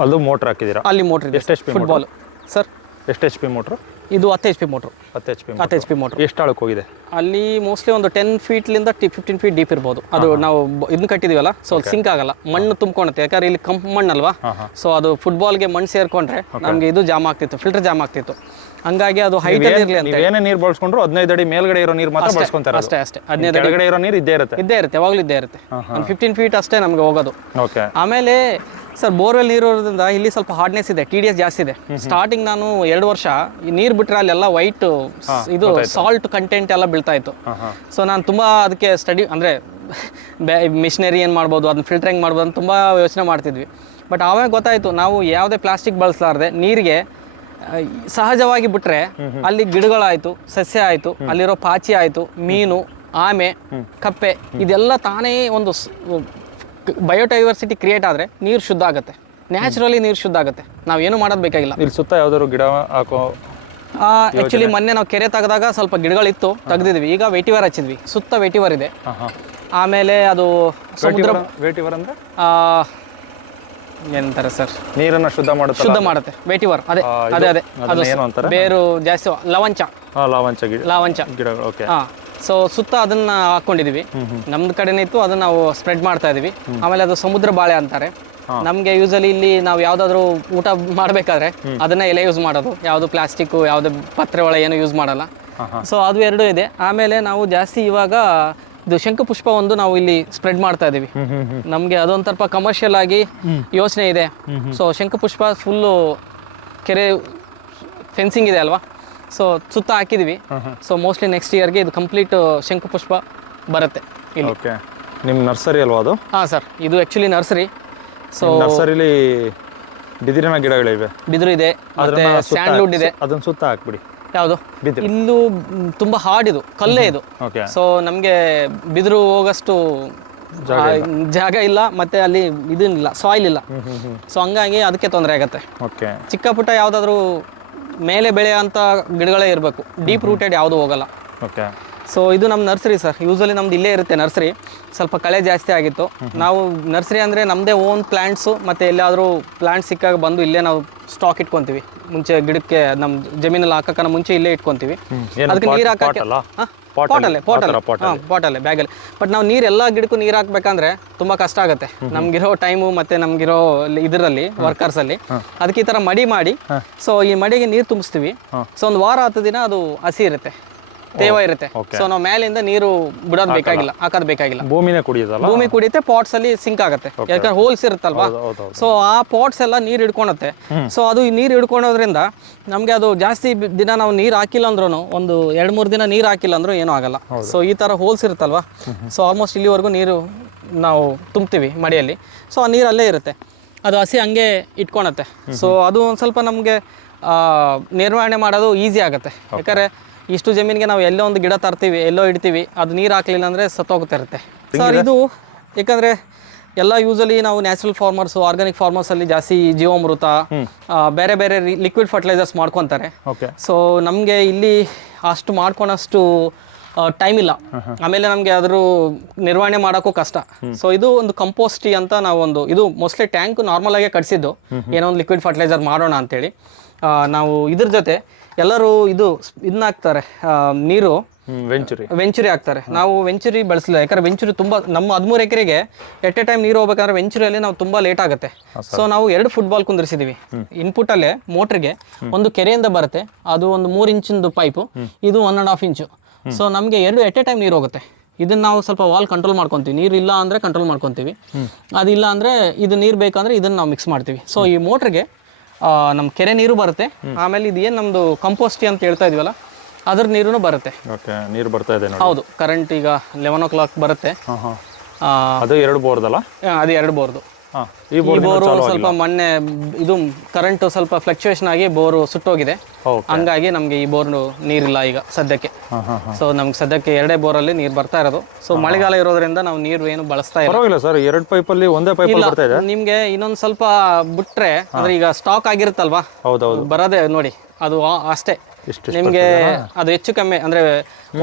ಅದು ಮೋಟ್ರ್ ಹಾಕಿದ್ದೀರಾ? ಅಲ್ಲಿ ಮೋಟ್ರ್ ಇದೆ ಫುಟ್ಬಾಲ್ ಸರ್ ಎಷ್ಟು ಎಚ್ ಪಿ ಮೋಟ್ರು ಇದು ಹತ್ತು ಎಚ್ ಪಿ ಮೋಟ್ರು ಹತ್ತು ಎಚ್ ಪಿ ಹತ್ತು ಎಚ್ ಪಿ ಮೋಟ್ರ್ ಎಷ್ಟು ಆಳಕ್ಕೆ ಹೋಗಿದೆ? ಅಲ್ಲಿ ಮೋಸ್ಟ್ಲಿ ಒಂದು ಟೆನ್ ಫೀಟ್ಲಿಂದ ಟಿ ಫಿಫ್ಟೀನ್ ಫೀಟ್ ಡೀಪ್ ಇರ್ಬೋದು. ಅದು ನಾವು ಇದನ್ನ ಕಟ್ಟಿದೀವಲ್ಲ ಸೊ ಸಿಂಕ್ ಆಗಲ್ಲ. ಮಣ್ಣು ತುಂಬ್ಕೊಳತ್ತೆ ಯಾಕಂದ್ರೆ ಇಲ್ಲಿ ಕಂಪ್ ಮಣ್ಣಲ್ವಾ? ಸೊ ಅದು ಫುಟ್ಬಾಲ್ಗೆ ಮಣ್ಣು ಸೇರ್ಕೊಂಡ್ರೆ ನಮಗೆ ಇದು ಜಾಮ್ ಆಗ್ತಿತ್ತು ಫಿಲ್ಟರ್ ಜಾಮ್ ಆಗ್ತಿತ್ತು. ಹಂಗಾಗಿ ಅದು ಹೈಟ್ ಇರಲಿ ಅಂತ ಏನೇ ನೀರು ಬಳಸ್ಕೊಂಡ್ರು ಹದಿನೈದು ಅಡಿ ಮೇಲ್ಗಡೆ ಇರೋ ನೀರು ಮಾತ್ರ ಬಳಸ್ಕೊಂತಾರೆ ಅಷ್ಟೇ ಅಷ್ಟೇ. ಹದಿನೈದು ಕೆಳಗಡೆ ಇರೋ ನೀರು ಇದ್ದೇ ಇರುತ್ತೆ. ಇದ್ದೇ ಇರುತ್ತೆ ಯಾವಾಗಲೂ ಇದ್ದೇ ಇರುತ್ತೆ. ಒಂದು ಫಿಫ್ಟೀನ್ ಫೀಟ್ ಅಷ್ಟೇ ನಮಗೆ ಹೋಗೋದು. ಓಕೆ. ಆಮೇಲೆ ಸರ್ ಬೋರ್ವೆಲ್ ನೀರು ಇರೋದ್ರಿಂದ ಇಲ್ಲಿ ಸ್ವಲ್ಪ ಹಾರ್ಡ್ನೆಸ್ ಇದೆ ಟಿ ಡಿ ಎಸ್ ಜಾಸ್ತಿ ಇದೆ ಸ್ಟಾರ್ಟಿಂಗ್ ನಾನು ಎರಡು ವರ್ಷ ನೀರು ಬಿಟ್ರೆ ಅಲ್ಲೆಲ್ಲ ವೈಟ್ ಇದು ಸಾಲ್ಟ್ ಕಂಟೆಂಟ್ ಎಲ್ಲ ಬೀಳ್ತಾ ಇತ್ತು. ಸೊ ನಾನು ತುಂಬ ಅದಕ್ಕೆ ಸ್ಟಡಿ ಅಂದರೆ ಮಿಷನರಿ ಏನು ಮಾಡ್ಬೋದು ಅದನ್ನ ಫಿಲ್ಟರ್ ಹೆಂಗೆ ಮಾಡ್ಬೋದು ಅಂತ ತುಂಬ ಯೋಚನೆ ಮಾಡ್ತಿದ್ವಿ. ಬಟ್ ಆವಾಗ ಗೊತ್ತಾಯಿತು ನಾವು ಯಾವುದೇ ಪ್ಲಾಸ್ಟಿಕ್ ಬಳಸಲಾರ್ದೆ ನೀರಿಗೆ ಸಹಜವಾಗಿ ಬಿಟ್ರೆ ಅಲ್ಲಿ ಗಿಡಗಳಾಯ್ತು ಸಸ್ಯ ಆಯ್ತು ಅಲ್ಲಿರೋ ಪಾಚಿ ಆಯ್ತು ಮೀನು ಆಮೆ ಕಪ್ಪೆ ಇದೆಲ್ಲ ತಾನೇ ಒಂದು ಬಯೋಡೈವರ್ಸಿಟಿ ಕ್ರಿಯೇಟ್ ಆದ್ರೆ ನೀರು ಶುದ್ಧ ಆಗುತ್ತೆ. ನ್ಯಾಚುರಲಿ ನೀರು ಶುದ್ಧ ಆಗುತ್ತೆ. ನಾವು ಏನು ಮಾಡೋದು ಬೇಕಾಗಿಲ್ಲ. ಇಲ್ಲಿ ಸುತ್ತ ಯಾವ್ದಾದ್ರು ಗಿಡ ಹಾಕೋ ಆಕ್ಚುಲಿ ಮೊನ್ನೆ ನಾವು ಕೆರೆ ತೆಗೆದಾಗ ಸ್ವಲ್ಪ ಗಿಡಗಳಿತ್ತು ತೆಗ್ದಿದ್ವಿ. ಈಗ ವೇಟಿವರ್ ಹಚ್ಚಿದ್ವಿ. ಸುತ್ತ ವೇಟಿವರ್ ಇದೆ. ಆಮೇಲೆ ಅದು ಸಮುದ್ರ ವೇಟಿವರ್ ಅಂದ್ರೆ? ಆ, ಏನಂತಾರೆ ಸರ್? ನೀರನ್ನ ಶುದ್ಧ ಮಾಡುತ್ತೆ ಶುದ್ಧ ಮಾಡುತ್ತೆ. ವೇಟಿವರ್ ಅದೇ ಅದೇ ಅದೇ. ಅದು ಏನು ಅಂತಾರೆ? ಬೇರು ಜಾಸ್ತಿ ಲವಂಚ. ಲವಂಚ ಗಿಡ ಲವಂಚ. ಗಿಡಗಳು ಓಕೆ ಹಾ. ಸೊ ಸುತ್ತ ಅದನ್ನ ಹಾಕೊಂಡಿದೀವಿ. ನಮ್ದು ಕಡೆನೇ ಇತ್ತು ಅದನ್ನ ನಾವು ಸ್ಪ್ರೆಡ್ ಮಾಡ್ತಾ ಇದೀವಿ. ಆಮೇಲೆ ಅದು ಸಮುದ್ರ ಬಾಳೆ ಅಂತಾರೆ. ನಮಗೆ ಯೂಸಲಿ ಇಲ್ಲಿ ನಾವು ಯಾವ್ದಾದ್ರು ಊಟ ಮಾಡಬೇಕಾದ್ರೆ ಅದನ್ನ ಎಲೆ ಯೂಸ್ ಮಾಡೋದು. ಯಾವುದು ಪ್ಲಾಸ್ಟಿಕ್ ಯಾವ್ದು ಪತ್ರೆ ಒಳ ಏನು ಯೂಸ್ ಮಾಡಲ್ಲ. ಸೊ ಅದು ಎರಡು ಇದೆ. ಆಮೇಲೆ ನಾವು ಜಾಸ್ತಿ ಇವಾಗ ಇದು ಶಂಖುಪುಷ್ಪ ಒಂದು ನಾವು ಇಲ್ಲಿ ಸ್ಪ್ರೆಡ್ ಮಾಡ್ತಾ ಇದೀವಿ ನಮ್ಗೆ ಅದೊಂದು ಸ್ವಲ್ಪ ಕಮರ್ಷಿಯಲ್ ಆಗಿ ಯೋಚನೆ ಇದೆ. ಸೊ ಶಂಖುಪುಷ್ಪ ಫುಲ್ಲು ಕೆರೆ ಫೆನ್ಸಿಂಗ್ ಇದೆ ಅಲ್ವಾ? ಸೊ ಸುತ್ತ ಹಾಕಿದೀವಿ. ಸೊ ಮೋಸ್ಟ್ಲಿ ನೆಕ್ಸ್ಟ್ ಇಯರ್ಗೆ ಇದು ಕಂಪ್ಲೀಟ್ ಶಂಖುಪುಷ್ಪ ಬರುತ್ತೆ ಇಲ್ಲಿ. ಓಕೆ ನಿಮ್ಮ ನರ್ಸರಿ ಅಲ್ವಾ ಅದು? ಹಾಂ ಸರ್ ಇದು ಆ್ಯಕ್ಚುಲಿ ನರ್ಸರಿ ಸೊ ನರ್ಸರಿಲಿ ಬಿದಿರಿನ ಗಿಡಗಳಿವೆ. ಬಿದಿರು ಇದೆ ಮತ್ತೆ ಅದನ್ನ ಇದೆ. ಅದನ್ನ ಸುತ್ತ ಹಾಕ್ಬಿಡಿ. ಯಾವುದು? ಬಿದಿರು. ಇಲ್ಲೂ ತುಂಬ ಹಾರ್ಡ್ ಇದು ಕಲ್ಲೇ ಇದು. ಸೊ ನಮಗೆ ಬಿದಿರು ಹೋಗಷ್ಟು ಜಾಗ ಇಲ್ಲ. ಮತ್ತೆ ಅಲ್ಲಿ ಇದನ್ನಿಲ್ಲ ಸಾಯಿಲ್ ಇಲ್ಲ. ಸೊ ಹಂಗಾಗಿ ಅದಕ್ಕೆ ತೊಂದರೆ ಆಗುತ್ತೆ. ಚಿಕ್ಕ ಪುಟ್ಟ ಯಾವುದಾದ್ರೂ ಮೇಲೆ ಬೆಳೆಯೋಂಥ ಗಿಡಗಳೇ ಇರಬೇಕು. ಡೀಪ್ ರೂಟೆಡ್ ಯಾವುದು ಹೋಗಲ್ಲ. ಓಕೆ ಸೊ ಇದು ನಮ್ಮ ನರ್ಸರಿ ಸರ್. ಯೂಸಲಿ ನಮ್ದು ಇಲ್ಲೇ ಇರುತ್ತೆ ನರ್ಸರಿ. ಸ್ವಲ್ಪ ಕಳೆ ಜಾಸ್ತಿ ಆಗಿತ್ತು. ನಾವು ನರ್ಸರಿ ಅಂದರೆ ನಮ್ಮದೇ ಓನ್ ಪ್ಲ್ಯಾಂಟ್ಸು ಮತ್ತು ಎಲ್ಲಾದರೂ ಪ್ಲ್ಯಾಂಟ್ ಸಿಕ್ಕಾಗ ಬಂದು ಇಲ್ಲೇ ನಾವು ಸ್ಟಾಕ್ ಇಟ್ಕೊತೀವಿ. ಮುಂಚೆ ಗಿಡಕ್ಕೆ ನಮ್ಮ ಜಮೀನಲ್ಲಿ ಹಾಕಕನ ಮುಂಚೆ ಇಲ್ಲೇ ಇಟ್ಕೊತೀವಿ. ಅದಕ್ಕೆ ನೀರು ಅಲ್ಲ ಪಾಟಲ್ಲೇ? ಪಾಟಲ್ ಹಾಂ ಪಾಟಲ್ಲೇ ಬ್ಯಾಗಲ್ಲಿ. ಬಟ್ ನಾವು ನೀರು ಎಲ್ಲ ಗಿಡಕ್ಕೂ ನೀರು ಹಾಕ್ಬೇಕಂದ್ರೆ ತುಂಬ ಕಷ್ಟ ಆಗುತ್ತೆ. ನಮಗಿರೋ ಟೈಮು ಮತ್ತು ನಮಗಿರೋ ಇದರಲ್ಲಿ ವರ್ಕರ್ಸಲ್ಲಿ ಅದಕ್ಕೆ ಈ ಥರ ಮಡಿ ಮಾಡಿ. ಸೊ ಈ ಮಡಿಗೆ ನೀರು ತುಂಬಿಸ್ತೀವಿ. ಸೊ ಒಂದು ವಾರ ಹತ್ತು ದಿನ ಅದು ಹಸಿ ಇರುತ್ತೆ. ತೇವ ಇರುತ್ತೆ. ಸೊ ನಾವು ಮೇಲಿಂದ ನೀರು ಬಿಡೋದು ಬೇಕಾಗಿಲ್ಲ ಹಾಕೋದ್ ಬೇಕಾಗಿಲ್ಲ. ಭೂಮಿನೇ ಕುಡಿಯುತ್ತೆ ಭೂಮಿ ಕುಡಿಯುತ್ತೆ ಪಾಟ್ಸ್ ಅಲ್ಲಿ ಸಿಂಕ್ ಆಗುತ್ತೆ. ಯಾಕಂದ್ರೆ ಹೋಲ್ಸ್ ಇರುತ್ತಲ್ವಾ? ಸೊ ಆ ಪಾಟ್ಸ್ ಎಲ್ಲ ನೀರು ಹಿಡ್ಕೊಳುತ್ತೆ. ಸೊ ಅದು ನೀರು ಹಿಡ್ಕೊಳೋದ್ರಿಂದ ನಮಗೆ ಅದು ಜಾಸ್ತಿ ದಿನ ನಾವು ನೀರು ಹಾಕಿಲ್ಲ ಅಂದ್ರೂ ಒಂದು ಎರಡು ಮೂರು ದಿನ ನೀರು ಹಾಕಿಲ್ಲ ಅಂದ್ರೂ ಏನೂ ಆಗಲ್ಲ. ಸೊ ಈ ಥರ ಹೋಲ್ಸ್ ಇರುತ್ತಲ್ವಾ? ಸೊ ಆಲ್ಮೋಸ್ಟ್ ಇಲ್ಲಿವರೆಗೂ ನೀರು ನಾವು ತುಂಬ್ತೀವಿ ಮಡಿಯಲ್ಲಿ. ಸೊ ಆ ನೀರು ಅಲ್ಲೇ ಇರುತ್ತೆ. ಅದು ಹಸಿ ಹಂಗೆ ಇಟ್ಕೊಳತ್ತೆ. ಸೊ ಅದು ಒಂದು ಸ್ವಲ್ಪ ನಮಗೆ ನಿರ್ವಹಣೆ ಮಾಡೋದು ಈಸಿ ಆಗುತ್ತೆ. ಯಾಕಂದರೆ ಇಷ್ಟು ಜಮೀನಿಗೆ ನಾವು ಎಲ್ಲೋ ಒಂದು ಗಿಡ ತರ್ತೀವಿ ಎಲ್ಲೋ ಇಡ್ತೀವಿ ಅದು ನೀರು ಹಾಕ್ಲಿಲ್ಲ ಅಂದರೆ ಸತ್ತೋಗ್ತಿರುತ್ತೆ. ಸರ್ ಇದು ಯಾಕಂದರೆ ಎಲ್ಲ ಯೂಸಲಿ ನಾವು ನ್ಯಾಚುರಲ್ ಫಾರ್ಮರ್ಸು ಆರ್ಗಾನಿಕ್ ಫಾರ್ಮರ್ಸಲ್ಲಿ ಜಾಸ್ತಿ ಜೀವಾಮೃತ ಬೇರೆ ಬೇರೆ ಲಿಕ್ವಿಡ್ ಫರ್ಟಿಲೈಸರ್ಸ್ ಮಾಡ್ಕೊತಾರೆ. ಓಕೆ. ಸೊ ನಮಗೆ ಇಲ್ಲಿ ಅಷ್ಟು ಮಾಡ್ಕೊಳಷ್ಟು ಟೈಮ್ ಇಲ್ಲ. ಆಮೇಲೆ ನಮಗೆ ಅದ್ರ ನಿರ್ವಹಣೆ ಮಾಡೋಕ್ಕೂ ಕಷ್ಟ. ಸೊ ಇದು ಒಂದು ಕಂಪೋಸ್ಟಿ ಅಂತ ನಾವು ಒಂದು ಇದು ಮೋಸ್ಟ್ಲಿ ಟ್ಯಾಂಕ್ ನಾರ್ಮಲ್ ಆಗಿ ಕಟ್ಸಿದ್ದು. ಏನೋ ಒಂದು ಲಿಕ್ವಿಡ್ ಫರ್ಟಿಲೈಸರ್ ಮಾಡೋಣ ಅಂತೇಳಿ. ನಾವು ಇದ್ರ ಜೊತೆ ಎಲ್ಲರೂ ಇದು ಇದನ್ನ ಹಾಕ್ತಾರೆ ನೀರು. ವೆಂಚುರಿ. ವೆಂಚುರಿ ಹಾಕ್ತಾರೆ. ನಾವು ವೆಂಚುರಿ ಬಳಸಲಿಲ್ಲ ಯಾಕಂದ್ರೆ ವೆಂಚುರಿ ತುಂಬಾ ನಮ್ಮ ಹದಿಮೂರು ಎಕರೆಗೆ ಎಟ್ ಎ ಟೈಮ್ ನೀರು ಹೋಗ್ಬೇಕಾದ್ರೆ ವೆಂಚುರಿಯಲ್ಲಿ ನಾವು ತುಂಬಾ ಲೇಟ್ ಆಗುತ್ತೆ. ಸೊ ನಾವು ಎರಡು ಫುಟ್ಬಾಲ್ ಕುಂದಿರಿಸಿದೀವಿ. ಇನ್ಪುಟ್ ಅಲ್ಲೇ ಮೋಟ್ರಿಗೆ ಒಂದು ಕೆರೆಯಿಂದ ಬರುತ್ತೆ. ಅದು ಒಂದು ಮೂರು ಇಂಚಿಂದು ಪೈಪ್ ಇದು one and half inch. So ನಮಗೆ ಎರಡು ಎಟ್ ಎ ಟೈಮ್ ನೀರು ಹೋಗುತ್ತೆ. ಇದನ್ನ ನಾವು ಸ್ವಲ್ಪ ವಾಲ್ ಕಂಟ್ರೋಲ್ ಮಾಡ್ಕೊತೀವಿ. ನೀರು ಇಲ್ಲ ಅಂದ್ರೆ ಕಂಟ್ರೋಲ್ ಮಾಡ್ಕೊತೀವಿ. ಅದಿಲ್ಲ ಅಂದ್ರೆ ಇದು ನೀರು ಬೇಕಂದ್ರೆ ಇದನ್ನ ನಾವು ಮಿಕ್ಸ್ ಮಾಡ್ತೀವಿ. ಸೊ ಈ ಮೋಟ್ರಿಗೆ ನಮ್ಮ ಕೆರೆ ನೀರು ಬರುತ್ತೆ. ಆಮೇಲೆ ಇದು ಏನು ನಮ್ಮದು ಕಂಪೋಸ್ಟಿ ಅಂತ ಹೇಳ್ತಾ ಇದೀವಲ್ಲ ಅದ್ರ ನೀರು ಬರುತ್ತೆ. ಓಕೆ ನೀರು ಬರ್ತಾ ಇದೆ ನೋಡಿ. ಹೌದು ಕರೆಂಟ್ ಈಗ ಲೆವೆನ್ ಓ ಕ್ಲಾಕ್ ಬರುತ್ತೆ ಅದು ಎರಡು ಬೋರ್ದಲ್ಲ? ಅದು ಎರಡು ಬೋರ್ದು. ಈ ಬೋರು ಸ್ವಲ್ಪ ಮೊನ್ನೆ ಇದು ಕರೆಂಟ್ ಸ್ವಲ್ಪ ಫ್ಲಕ್ಚುಯೇಷನ್ ಆಗಿ ಬೋರು ಸುಟ್ಟೋಗಿದೆ. ಹಂಗಾಗಿ ನಮಗೆ ಈ ಬೋರ್ ನೀರಿಲ್ಲ ಈಗ ಸದ್ಯಕ್ಕೆ. ಸೊ ನಮ್ಗೆ ಸದ್ಯಕ್ಕೆ ಎರಡೇ ಬೋರಲ್ಲಿ ನೀರು ಬರ್ತಾ ಇರೋದು. ಸೊ ಮಳೆಗಾಲ ಇರೋದ್ರಿಂದ ನಾವು ನೀರು ಏನು ಬಳಸ್ತಾ ಇಲ್ಲ. ಸರ್ ಎರಡು ಪೈಪಲ್ಲಿ ಒಂದೇ ಪೈಪ್ ಬರ್ತಾ ಇದೆ. ನಿಮ್ಗೆ ಇನ್ನೊಂದು ಸ್ವಲ್ಪ ಬಿಟ್ರೆ ಅಂದ್ರೆ ಈಗ ಸ್ಟಾಕ್ ಆಗಿರುತ್ತಲ್ವಾ? ಹೌದೌದು. ಬರೋದೇ ನೋಡಿ ಅದು ಅಷ್ಟೇ. ನಿಮ್ಗೆ ಅದು ಹೆಚ್ಚು ಕಮ್ಮಿ ಅಂದ್ರೆ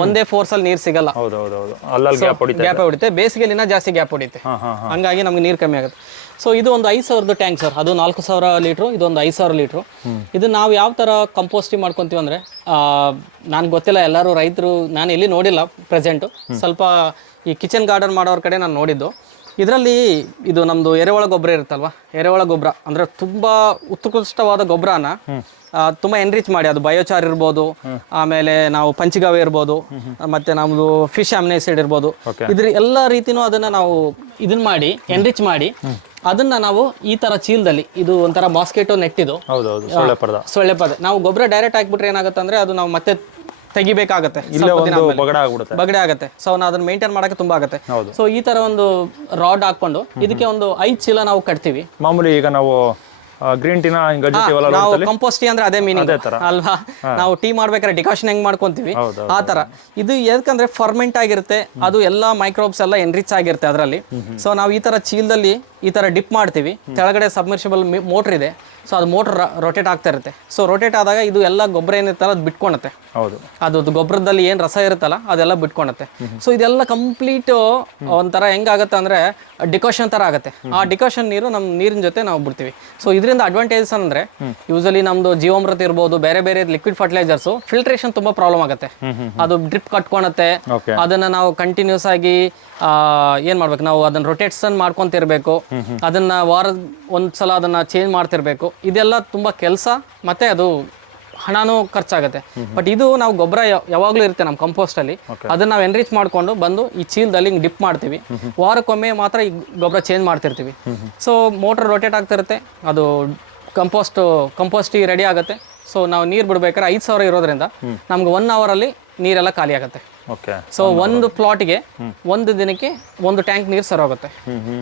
ಒಂದೇ ಫೋರ್ಸ್ ಅಲ್ಲಿ ನೀರು ಸಿಗಲ್ಲ. ಹೌದು ಹೌದು ಹೌದು ಅಲ್ಲಲ್ಲಿ ಗ್ಯಾಪ್ ಹೊಡಿತಾ ಬೇಸಿಗೆಲಿನ ಜಾಸ್ತಿ ಗ್ಯಾಪ್ ಹೊಡಿತೆ ಹಂಗಾಗಿ ನಮ್ಗೆ ನೀರ್ ಕಮ್ಮಿ ಆಗುತ್ತೆ. ಸೊ ಇದು ಒಂದು ಐದು ಸಾವಿರದ ಟ್ಯಾಂಕ್ ಸರ್ ಅದು ನಾಲ್ಕು ಸಾವಿರ ಲೀಟ್ರು ಇದೊಂದು ಐದು ಸಾವಿರ ಲೀಟ್ರು. ಇದು ನಾವು ಯಾವ ಥರ ಕಂಪೋಸ್ಟಿಂಗ್ ಮಾಡ್ಕೊತೀವಿ ಅಂದರೆ ನನಗೆ ಗೊತ್ತಿಲ್ಲ ಎಲ್ಲರೂ ರೈತರು ನಾನು ಎಲ್ಲಿ ನೋಡಿಲ್ಲ ಪ್ರೆಸೆಂಟು ಸ್ವಲ್ಪ ಈ ಕಿಚನ್ ಗಾರ್ಡನ್ ಮಾಡೋರ ಕಡೆ ನಾನು ನೋಡಿದ್ದು. ಇದರಲ್ಲಿ ಇದು ನಮ್ಮದು ಎರೆಹುಳ ಗೊಬ್ಬರ ಇರುತ್ತಲ್ವ? ಎರೆಹುಳ ಗೊಬ್ಬರ ಅಂದರೆ ತುಂಬ ಉತ್ಕೃಷ್ಟವಾದ ಗೊಬ್ಬರನ ತುಂಬ ಎನ್ರಿಚ್ ಮಾಡಿ. ಅದು ಬಯೋಚಾರ್ ಇರ್ಬೋದು ಆಮೇಲೆ ನಾವು ಪಂಚಗವ್ಯ ಇರ್ಬೋದು ಮತ್ತೆ ನಮ್ಮದು ಫಿಶ್ ಅಮ್ನೇಸಿಡ್ ಇರ್ಬೋದು. ಇದ್ರ ಎಲ್ಲ ರೀತಿನೂ ಅದನ್ನ ನಾವು ಇದನ್ನ ಮಾಡಿ ಎನ್ರಿಚ್ ಮಾಡಿ ಅದನ್ನ ನಾವು ಈ ತರ ಚೀಲದಲ್ಲಿ ಇದು ಒಂಥರ ಮಾಸ್ಕೆಟೋ ನೆಟ್ ಇದು. ಸೊಳ್ಳೆ ಪದ ಸೊಳ್ಳೆ ಪದ ನಾವು ಗೊಬ್ಬರ ಡೈರೆಕ್ಟ್ ಹಾಕ್ಬಿಟ್ರೆ ಏನಾಗುತ್ತೆ ಅಂದ್ರೆ ಅದು ನಾವು ಮತ್ತೆ ತೆಗಿಬೇಕಾಗತ್ತೆ. ಬಗಡ ಆಗ್ಬಿಡುತ್ತೆ. ಬಗಡೆ ಆಗುತ್ತೆ. ಸೊ ನಾವು ಅದನ್ನ ಮೇಂಟೈನ್ ಮಾಡಕ್ಕೆ ತುಂಬಾ ಆಗುತ್ತೆ. ಸೊ ಈ ತರ ಒಂದು ರಾಡ್ ಹಾಕೊಂಡು ಇದಕ್ಕೆ ಒಂದು ಐದು ಚೀಲ ನಾವು ಕಟ್ತೀವಿ. ಮಾಮೂಲಿ ಈಗ ನಾವು ಗ್ರೀನ್ ಟೀನ ನಾವು ಕಂಪೋಸ್ಟ್ ಅಂದ್ರೆ ಅದೇ ಮೀನಿಂಗ್. ಅಲ್ವಾ? ನಾವು ಟೀ ಮಾಡ್ಬೇಕಾದ್ರೆ ಡಿಕಾಷನ್ ಹೆಂಗ್ ಮಾಡ್ಕೊಂತೀವಿ? ಆ ತರ. ಇದು ಯಾಕಂದ್ರೆ ಫರ್ಮೆಂಟ್ ಆಗಿರುತ್ತೆ. ಅದು ಎಲ್ಲಾ ಮೈಕ್ರೋಬ್ಸ್ ಎಲ್ಲ ಎನ್ರಿಚ್ ಆಗಿರುತ್ತೆ ಅದರಲ್ಲಿ. ಸೊ ನಾವು ಈ ತರ ಚೀಲದಲ್ಲಿ ಈ ತರ ಡಿಪ್ ಮಾಡ್ತೀವಿ. ಕೆಳಗಡೆ ಸಬ್ಮರ್ಸಿಬಲ್ ಮೋಟರ್ ಇದೆ. ಸೊ ಅದು ಮೋಟರ್ ರೊಟೇಟ್ ಆಗ್ತಾ ಇರುತ್ತೆ. ಸೊ ರೊಟೇಟ್ ಆದಾಗ ಇದು ಎಲ್ಲ ಗೊಬ್ಬರ ಏನಿರುತ್ತಲ್ಲ ಅದು ಬಿಟ್ಕೊಳತ್ತೆ ಹೌದು. ಅದು ಗೊಬ್ಬರದಲ್ಲಿ ಏನು ರಸ ಇರುತ್ತಲ್ಲ ಅದೆಲ್ಲ ಬಿಟ್ಕೊಳತ್ತೆ ಸೊ ಇದೆಲ್ಲ ಕಂಪ್ಲೀಟ್ ಒಂಥರ ಹೆಂಗಾಗತ್ತೆ ಅಂದ್ರೆ ಡಿಕಾಷನ್ ತರ ಆಗುತ್ತೆ. ಆ ಡಿಕಾಷನ್ ನೀರು ನಮ್ಮ ನೀರಿನ ಜೊತೆ ನಾವು ಬಿಡ್ತೀವಿ. ಸೊ ಇದರಿಂದ ಅಡ್ವಾಂಟೇಜಸ್ ಅಂದ್ರೆ ಯೂಸಲಿ ನಮ್ದು ಜೀವಾಮೃತ ಇರ್ಬೋದು ಬೇರೆ ಬೇರೆ ಲಿಕ್ವಿಡ್ ಫರ್ಟಿಲೈಸರ್ಸ್ ಫಿಲ್ಟ್ರೇಷನ್ ತುಂಬಾ ಪ್ರಾಬ್ಲಮ್ ಆಗುತ್ತೆ. ಅದು ಡ್ರಿಪ್ ಕಟ್ಕೊಳತ್ತೆ ಅದನ್ನ ನಾವು ಕಂಟಿನ್ಯೂಸ್ ಆಗಿ ಏನು ಏನ್ ಮಾಡ್ಬೇಕು ನಾವು ಅದನ್ನ ರೊಟೇಟ್ಸನ್ ಮಾಡ್ಕೊಂತಿರ್ಬೇಕು. ಅದನ್ನ ವಾರದ ಒಂದ್ಸಲ ಅದನ್ನ ಚೇಂಜ್ ಮಾಡ್ತಿರ್ಬೇಕು. ಇದೆಲ್ಲ ತುಂಬಾ ಕೆಲಸ ಮತ್ತೆ ಅದು ಹಣನೂ ಖರ್ಚಾಗುತ್ತೆ. ಬಟ್ ಇದು ನಾವು ಗೊಬ್ಬರ ಯಾವಾಗಲೂ ಇರುತ್ತೆ ನಮ್ಮ ಕಂಪೋಸ್ಟ್ ಅಲ್ಲಿ. ಅದನ್ನ ನಾವು ಎನ್ರಿಚ್ ಮಾಡ್ಕೊಂಡು ಬಂದು ಈ ಚೀಲದಲ್ಲಿ ಹಿಂಗೆ ಡಿಪ್ ಮಾಡ್ತೀವಿ. ವಾರಕ್ಕೊಮ್ಮೆ ಮಾತ್ರ ಈ ಗೊಬ್ಬರ ಚೇಂಜ್ ಮಾಡ್ತಿರ್ತೀವಿ. ಸೊ ಮೋಟರ್ ರೊಟೇಟ್ ಆಗ್ತಿರುತ್ತೆ. ಅದು ಕಂಪೋಸ್ಟ್ ಕಂಪೋಸ್ಟ್ ರೆಡಿ ಆಗುತ್ತೆ. ಸೊ ನಾವು ನೀರು ಬಿಡ್ಬೇಕಾದ್ರೆ ಐದು ಸಾವಿರ ಇರೋದ್ರಿಂದ ನಮ್ಗೆ ಒನ್ ಅವರಲ್ಲಿ ನೀರೆಲ್ಲ ಖಾಲಿ ಆಗುತ್ತೆ. ಸೊ ಒಂದು ಪ್ಲಾಟ್ಗೆ ಒಂದು ದಿನಕ್ಕೆ ಒಂದು ಟ್ಯಾಂಕ್ ನೀರು ಸರೋಗುತ್ತೆ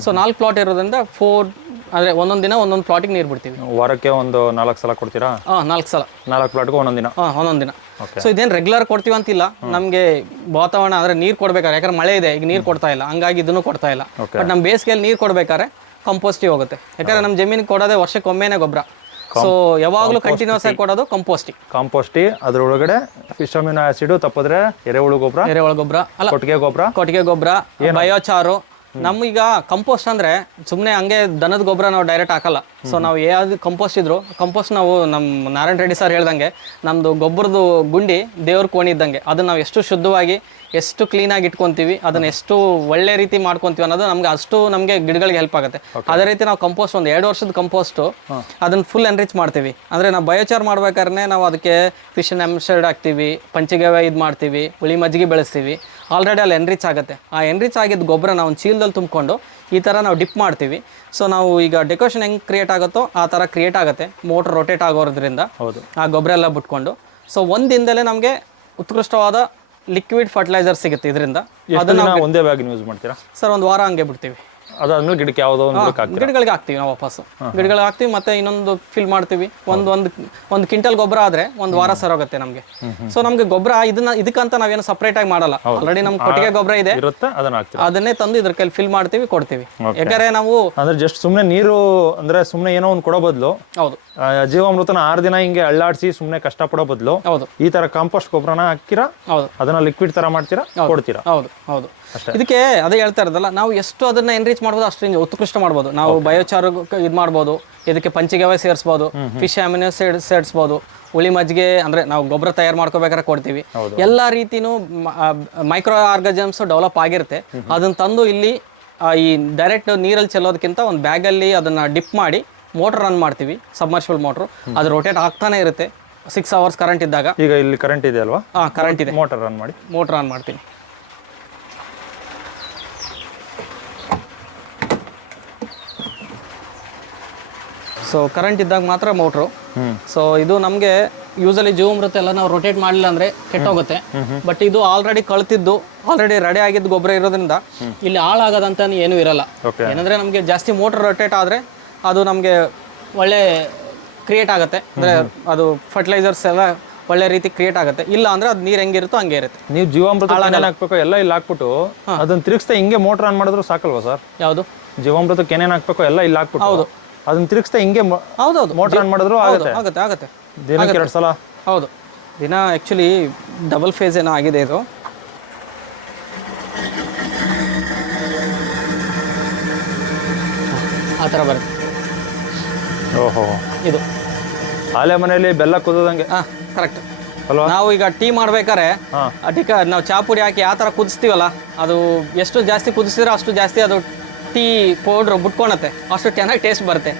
ಸೊ ನಾಲ್ಕು ಪ್ಲಾಟ್ ಇರೋದ್ರಿಂದ ಫೋರ್ ಅಂದ್ರೆ ಒಂದೊಂದು ದಿನ ಒಂದೊಂದು ಪ್ಲಾಟಿಗೆ ನೀರು ಬಿಡ್ತೀವಿ. ವಾರಕ್ಕೆ ಒಂದು ನಾಲ್ಕು ಸಲ ಕೊಡ್ತೀರಾ? ಹಾಂ ನಾಲ್ಕು ಸಲ. ನಾಲ್ಕು ಪ್ಲಾಟ್ಗೆ ಒಂದೊಂದು ದಿನ? ಹಾಂ ಒಂದೊಂದು ದಿನ. ಸೊ ಇದೇನು ರೆಗ್ಯುಲರ್ ಕೊಡ್ತೀವಿ ಅಂತಿಲ್ಲ. ನಮಗೆ ವಾತಾವರಣ ಅಂದರೆ ನೀರು ಕೊಡ್ಬೇಕಾದ್ರೆ ಯಾಕಂದ್ರೆ ಮಳೆ ಇದೆ ಈಗ ನೀರು ಕೊಡ್ತಾ ಇಲ್ಲ. ಹಂಗಾಗಿ ಇದನ್ನು ಕೊಡ್ತಾ ಇಲ್ಲ. ಬಟ್ ನಮ್ಮ ಬೇಸಿಗೆಯಲ್ಲಿ ನೀರು ಕೊಡ್ಬೇಕಾದ್ರೆ ಕಂಪೋಸ್ಟಿ ಹೋಗುತ್ತೆ. ಯಾಕಂದ್ರೆ ನಮ್ಮ ಜಮೀನಿಗೆ ಕೊಡೋದೇ ವರ್ಷಕ್ಕೊಮ್ಮೆನೇ ಗೊಬ್ಬರ. ಸೊ ಯಾವಾಗಲೂ ಕಂಟಿನ್ಯೂಸ್ ಆಗಿ ಕೊಡೋದು ಕಂಪೋಸ್ಟಿಂಗ್ ಕಾಂಪೋಸ್ಟಿ ಅದ್ರೊಳಗಡೆ ಫಿಶ್ ಅಮಿನೋ ಆಸಿಡ್ ತಪ್ಪಿದ್ರೆ ಎರೆಹುಳು ಗೊಬ್ಬರ ಎರೆಹುಳು ಗೊಬ್ಬರ ಅಲ್ಲ ಕೊಟ್ಟಿಗೆ ಗೊಬ್ಬರ ಕೊಟ್ಟಿಗೆ ಗೊಬ್ಬರ ಬಯೋಚಾರು ನಮ್ಮೀಗ ಕಂಪೋಸ್ಟ್ ಅಂದ್ರೆ ಸುಮ್ಮನೆ ಹಂಗೆ ದನದ ಗೊಬ್ಬರ ನಾವು ಡೈರೆಕ್ಟ್ ಹಾಕಲ್ಲ. ಸೊ ನಾವು ಯಾವ್ದು ಕಂಪೋಸ್ಟ್ ಇದ್ರು ಕಂಪೋಸ್ಟ್ ನಾವು ನಮ್ಮ ನಾರಾಯಣ ರೆಡ್ಡಿ ಸರ್ ಹೇಳ್ದಂಗೆ ನಮ್ದು ಗೊಬ್ಬರದ ಗುಂಡಿ ದೇವ್ರ ಕೋಣಿ ಇದ್ದಂಗೆ. ಅದನ್ನ ನಾವು ಎಷ್ಟು ಶುದ್ಧವಾಗಿ ಎಷ್ಟು ಕ್ಲೀನ್ ಆಗಿ ಇಟ್ಕೊಂತೀವಿ ಅದನ್ನ ಎಷ್ಟು ಒಳ್ಳೆ ರೀತಿ ಮಾಡ್ಕೊಂತೀವಿ ಅನ್ನೋದು ನಮ್ಗೆ ಅಷ್ಟು ನಮಗೆ ಗಿಡಗಳಿಗೆ ಹೆಲ್ಪ್ ಆಗುತ್ತೆ. ಅದೇ ರೀತಿ ನಾವು ಕಂಪೋಸ್ಟ್ ಒಂದು ಎರಡು ವರ್ಷದ ಕಂಪೋಸ್ಟ್ ಅದನ್ನ ಫುಲ್ ಎನ್ರಿಚ್ ಮಾಡ್ತೀವಿ. ಅಂದ್ರೆ ನಾವು ಬಯೋಚಾರ್ ಮಾಡ್ಬೇಕಾದ್ರೆ ನಾವು ಅದಕ್ಕೆ ಫಿಶ್ ಎಮ್ಸೈಡ್ ಹಾಕ್ತಿವಿ ಪಂಚಗವ್ಯ ಇದು ಮಾಡ್ತೀವಿ ಹುಳಿ ಮಜ್ಜಿಗೆ ಬೆಳೆಸ್ತೀವಿ. ಆಲ್ರೆಡಿ ಅಲ್ಲಿ ಎನ್ರಿಚ್ ಆಗುತ್ತೆ. ಆ ಎನ್ರಿಚ್ ಆಗಿದ್ದ ಗೊಬ್ಬರ ನಾವು ಒಂದು ಚೀಲದಲ್ಲಿ ತುಂಬಿಕೊಂಡು ಈ ಥರ ನಾವು ಡಿಪ್ ಮಾಡ್ತೀವಿ. ಸೊ ನಾವು ಈಗ ಡೆಕೋರೇಷನ್ ಹೆಂಗೆ ಕ್ರಿಯೇಟ್ ಆಗುತ್ತೋ ಆ ಥರ ಕ್ರಿಯೇಟ್ ಆಗುತ್ತೆ. ಮೋಟ್ರ್ ರೊಟೇಟ್ ಆಗೋದ್ರಿಂದ ಹೌದು. ಆ ಗೊಬ್ಬರ ಎಲ್ಲ ಬಿಟ್ಕೊಂಡು. ಸೊ ಒಂದು ದಿನದಲ್ಲೇ ನಮಗೆ ಉತ್ಕೃಷ್ಟವಾದ ಲಿಕ್ವಿಡ್ ಫರ್ಟಿಲೈಸರ್ ಸಿಗುತ್ತೆ ಇದರಿಂದ. ಅದನ್ನು ಒಂದೇ ಬ್ಯಾಗ್ ಯೂಸ್ ಮಾಡ್ತೀರಾ? ಸರ್ ಒಂದು ವಾರ ಹಂಗೆ ಬಿಡ್ತೀವಿ. ಅದಾದ್ಮೇಲೆ ಗಿಡಕ್ಕೆ ಯಾವುದೋ ಒಂದು ಗಿಡಕ್ಕೆ ಹಾಕ್ತೀರಾ? ಗಿಡಗಳಿಗೆ ಹಾಕ್ತೀವಿ ನಾವು ವಾಪಸ್ ಗಿಡಗಳಿಗೆ ಹಾಕ್ತೀವಿ ಮತ್ತೆ ಇನ್ನೊಂದು ಫಿಲ್ ಮಾಡ್ತೀವಿ. ಒಂದು ಒಂದು ಒಂದು ಕ್ವಿಂಟಲ್ ಗೊಬ್ಬರ ಆದ್ರೆ ಒಂದು ವಾರ ಸರೋಗುತ್ತೆ ನಮಗೆ. ಸೊ ನಮಗೆ ಗೊಬ್ಬರ ಇದನ್ನ ಇದಕ್ಕಂತ ನಾವೇನು ಸಪ್ರೇಟ್ ಆಗಿ ಮಾಡಲ್ಲ. ಆಲ್ರೆಡಿ ನಮ್ಗೆ ಕೊಟ್ಟಿಗೆ ಗೊಬ್ಬರ ಇದೆ. ಇರುತ್ತೆ ಅದನ್ನ ಹಾಕ್ತೀರಾ? ಅದನ್ನೇ ತಂದು ಇದ್ರ ಕೈಲಿ ಫಿಲ್ ಮಾಡ್ತೀವಿ ಕೊಡ್ತೀವಿ. ಯಾಕಂದ್ರೆ ನಾವು ಅಂದ್ರೆ ಜಸ್ಟ್ ಸುಮ್ಮನೆ ನೀರು ಅಂದ್ರೆ ಸುಮ್ಮನೆ ಏನೋ ಒಂದು ಕೊಡೋ ಬದಲು ಹೌದು. ಜೀವಾಮೃತನ ಆರು ದಿನ ಹಿಂಗೆ ಅಳ್ಳಾಡಿಸಿ ಸುಮ್ಮನೆ ಕಷ್ಟ ಪಡೋ ಬದಲು ಹೌದು. ಈ ತರ ಕಾಂಪೋಸ್ಟ್ ಗೊಬ್ಬರನ ಹಾಕಿರಾ ಹೌದು. ಅದನ್ನ ಲಿಕ್ವಿಡ್ ತರ ಮಾಡ್ತೀರಾ? ಕೊಡ್ತೀರಾ? ಹೌದು ಹೌದು. ಇದಕ್ಕೆ ಅದೇ ಹೇಳ್ತಾ ಇರೋದಲ್ಲ ನಾವು ಎಷ್ಟು ಅದನ್ನ ಎನ್ರೀಚ್ ಮಾಡ್ಬೋದು ಅಷ್ಟು ಉತ್ಕೃಷ್ಟ ಮಾಡ್ಬೋದು. ನಾವು ಬಯೋಚಾರ್ ಇದು ಮಾಡ್ಬೋದು ಇದಕ್ಕೆ ಪಂಚಗವ್ಯ ಸೇರಿಸ್ಬೋದು ಫಿಶ್ ಆಮಿನ ಸೇರಿಸ್ಬೋದು ಹುಳಿ ಮಜ್ಜಿಗೆ ಅಂದ್ರೆ ನಾವು ಗೊಬ್ಬರ ತಯಾರು ಮಾಡ್ಕೋಬೇಕಾದ್ರೆ ಕೊಡ್ತೀವಿ. ಎಲ್ಲಾ ರೀತಿನೂ ಮೈಕ್ರೋ ಆರ್ಗಜಮ್ಸ್ ಡೆವಲಪ್ ಆಗಿರುತ್ತೆ. ಅದನ್ನ ತಂದು ಇಲ್ಲಿ ಈ ಡೈರೆಕ್ಟ್ ನೀರಲ್ಲಿ ಚೆಲ್ಲೋದಕ್ಕಿಂತ ಒಂದು ಬ್ಯಾಗಲ್ಲಿ ಅದನ್ನ ಡಿಪ್ ಮಾಡಿ ಮೋಟರ್ ರನ್ ಮಾಡ್ತೀವಿ ಸಬ್ಮರ್ಷಿಬಲ್ ಮೋಟರ್ ಅದು ರೊಟೇಟ್ ಆಗ್ತಾನೆ ಇರುತ್ತೆ. ಸಿಕ್ಸ್ ಅವರ್ಸ್ ಕರೆಂಟ್ ಇದ್ದಾಗ. ಈಗ ಇಲ್ಲಿ ಕರೆಂಟ್ ಇದೆ ಅಲ್ವಾ? ಕರೆಂಟ್ ಇದೆ. ಮೋಟರ್ ರನ್ ಮಾಡಿ. ಮೋಟರ್ ಆನ್ ಮಾಡ್ತೀನಿ. ಸೊ ಕರೆಂಟ್ ಇದ್ದಾಗ ಮಾತ್ರ ಮೋಟ್ರು ಸೊ ಇದು ನಮಗೆ ಯೂಸಲಿ ಜೀವಾಮೃತ ಎಲ್ಲ ನಾವು ರೊಟೇಟ್ ಮಾಡಲಿಲ್ಲ ಅಂದರೆ ಕೆಟ್ಟೋಗುತ್ತೆ. ಬಟ್ ಇದು ಆಲ್ರೆಡಿ ಕಳ್ತಿದ್ದು ಆಲ್ರೆಡಿ ರೆಡಿ ಆಗಿದ್ದು ಗೊಬ್ಬರ ಇರೋದ್ರಿಂದ ಇಲ್ಲಿ ಹಾಳಾಗದಂತ ಏನೂ ಇರಲ್ಲ. ಏನಂದ್ರೆ ನಮಗೆ ಜಾಸ್ತಿ ಮೋಟ್ರ್ ರೊಟೇಟ್ ಆದರೆ ಅದು ನಮಗೆ ಒಳ್ಳೆ ಕ್ರಿಯೇಟ್ ಆಗುತ್ತೆ. ಅಂದರೆ ಅದು ಫರ್ಟಿಲೈಸರ್ಸ್ ಎಲ್ಲ ಒಳ್ಳೆ ರೀತಿ ಕ್ರಿಯೇಟ್ ಆಗುತ್ತೆ. ಇಲ್ಲ ಅಂದ್ರೆ ಅದು ನೀರು ಹೆಂಗಿರುತ್ತೋ ಹಂಗೆ ಇರುತ್ತೆ. ನೀವು ಜೀವಾಮೃತ ಹಾಕ್ಬೇಕು ಎಲ್ಲ ಇಲ್ಲಿ ಹಾಕ್ಬಿಟ್ಟು ಅದನ್ನ ತಿರುಗಿಸ್ತಾ ಹಿಂಗೆ ಮೋಟರ್ ಆನ್ ಮಾಡಿದ್ರು ಸಾಕಲ್ವಾ ಸರ್? ಯಾವುದು? ಜೀವಾಮೃತಕ್ಕೆ ಏನೇನು ಹಾಕ್ಬೇಕು ಎಲ್ಲ ಇಲ್ಲಿ ಹಾಕ್ಬಿಟ್ಟು? ಹೌದು. ಅದನ್ನ ತಿರುಗಿಸ್ತಾ ಹಿಂಗೆ ಹೌದೌದು. ಮೋಟರ್ ಆನ್ ಮಾಡಿದ್ರು ಆಗುತ್ತೆ. ಆಗುತ್ತೆ ಆಗುತ್ತೆ. ದಿನಕ್ಕೆ ಎರಡು ಸಲ? ಹೌದು. ದಿನ ಆ್ಯಕ್ಚುಲಿ ಡಬಲ್ ಫೇಸ್ ಏನೋ ಆಗಿದೆ ಇದು. ಆ ಥರ ಬರುತ್ತೆ. ಓಹೋ. ಇದು. ಆಲೆ ಮನೆಯಲ್ಲಿ ಬೆಲ್ಲ ಕುದಂಗೆ ಹಾಂ ಕರೆಕ್ಟ್ ಅಲ್ವಾ? ನಾವು ಈಗ ಟೀ ಮಾಡ್ಬೇಕಾದ್ರೆ. ಅದಕ್ಕೆ ನಾವು ಚಾ ಪುಡಿ ಹಾಕಿ ಯಾವ ಥರ ಕುದಿಸ್ತೀವಲ್ಲ ಅದು ಎಷ್ಟು ಜಾಸ್ತಿ ಕುದಿಸಿದ್ರೆ ಅಷ್ಟು ಜಾಸ್ತಿ ಅದು ಟೀ ಪೌಡ್ರ್ ಬಿಟ್ಕೊಳತ್ತೆ ಅಷ್ಟು ಚೆನ್ನಾಗಿ ಟೇಸ್ಟ್ ಬರುತ್ತೆ.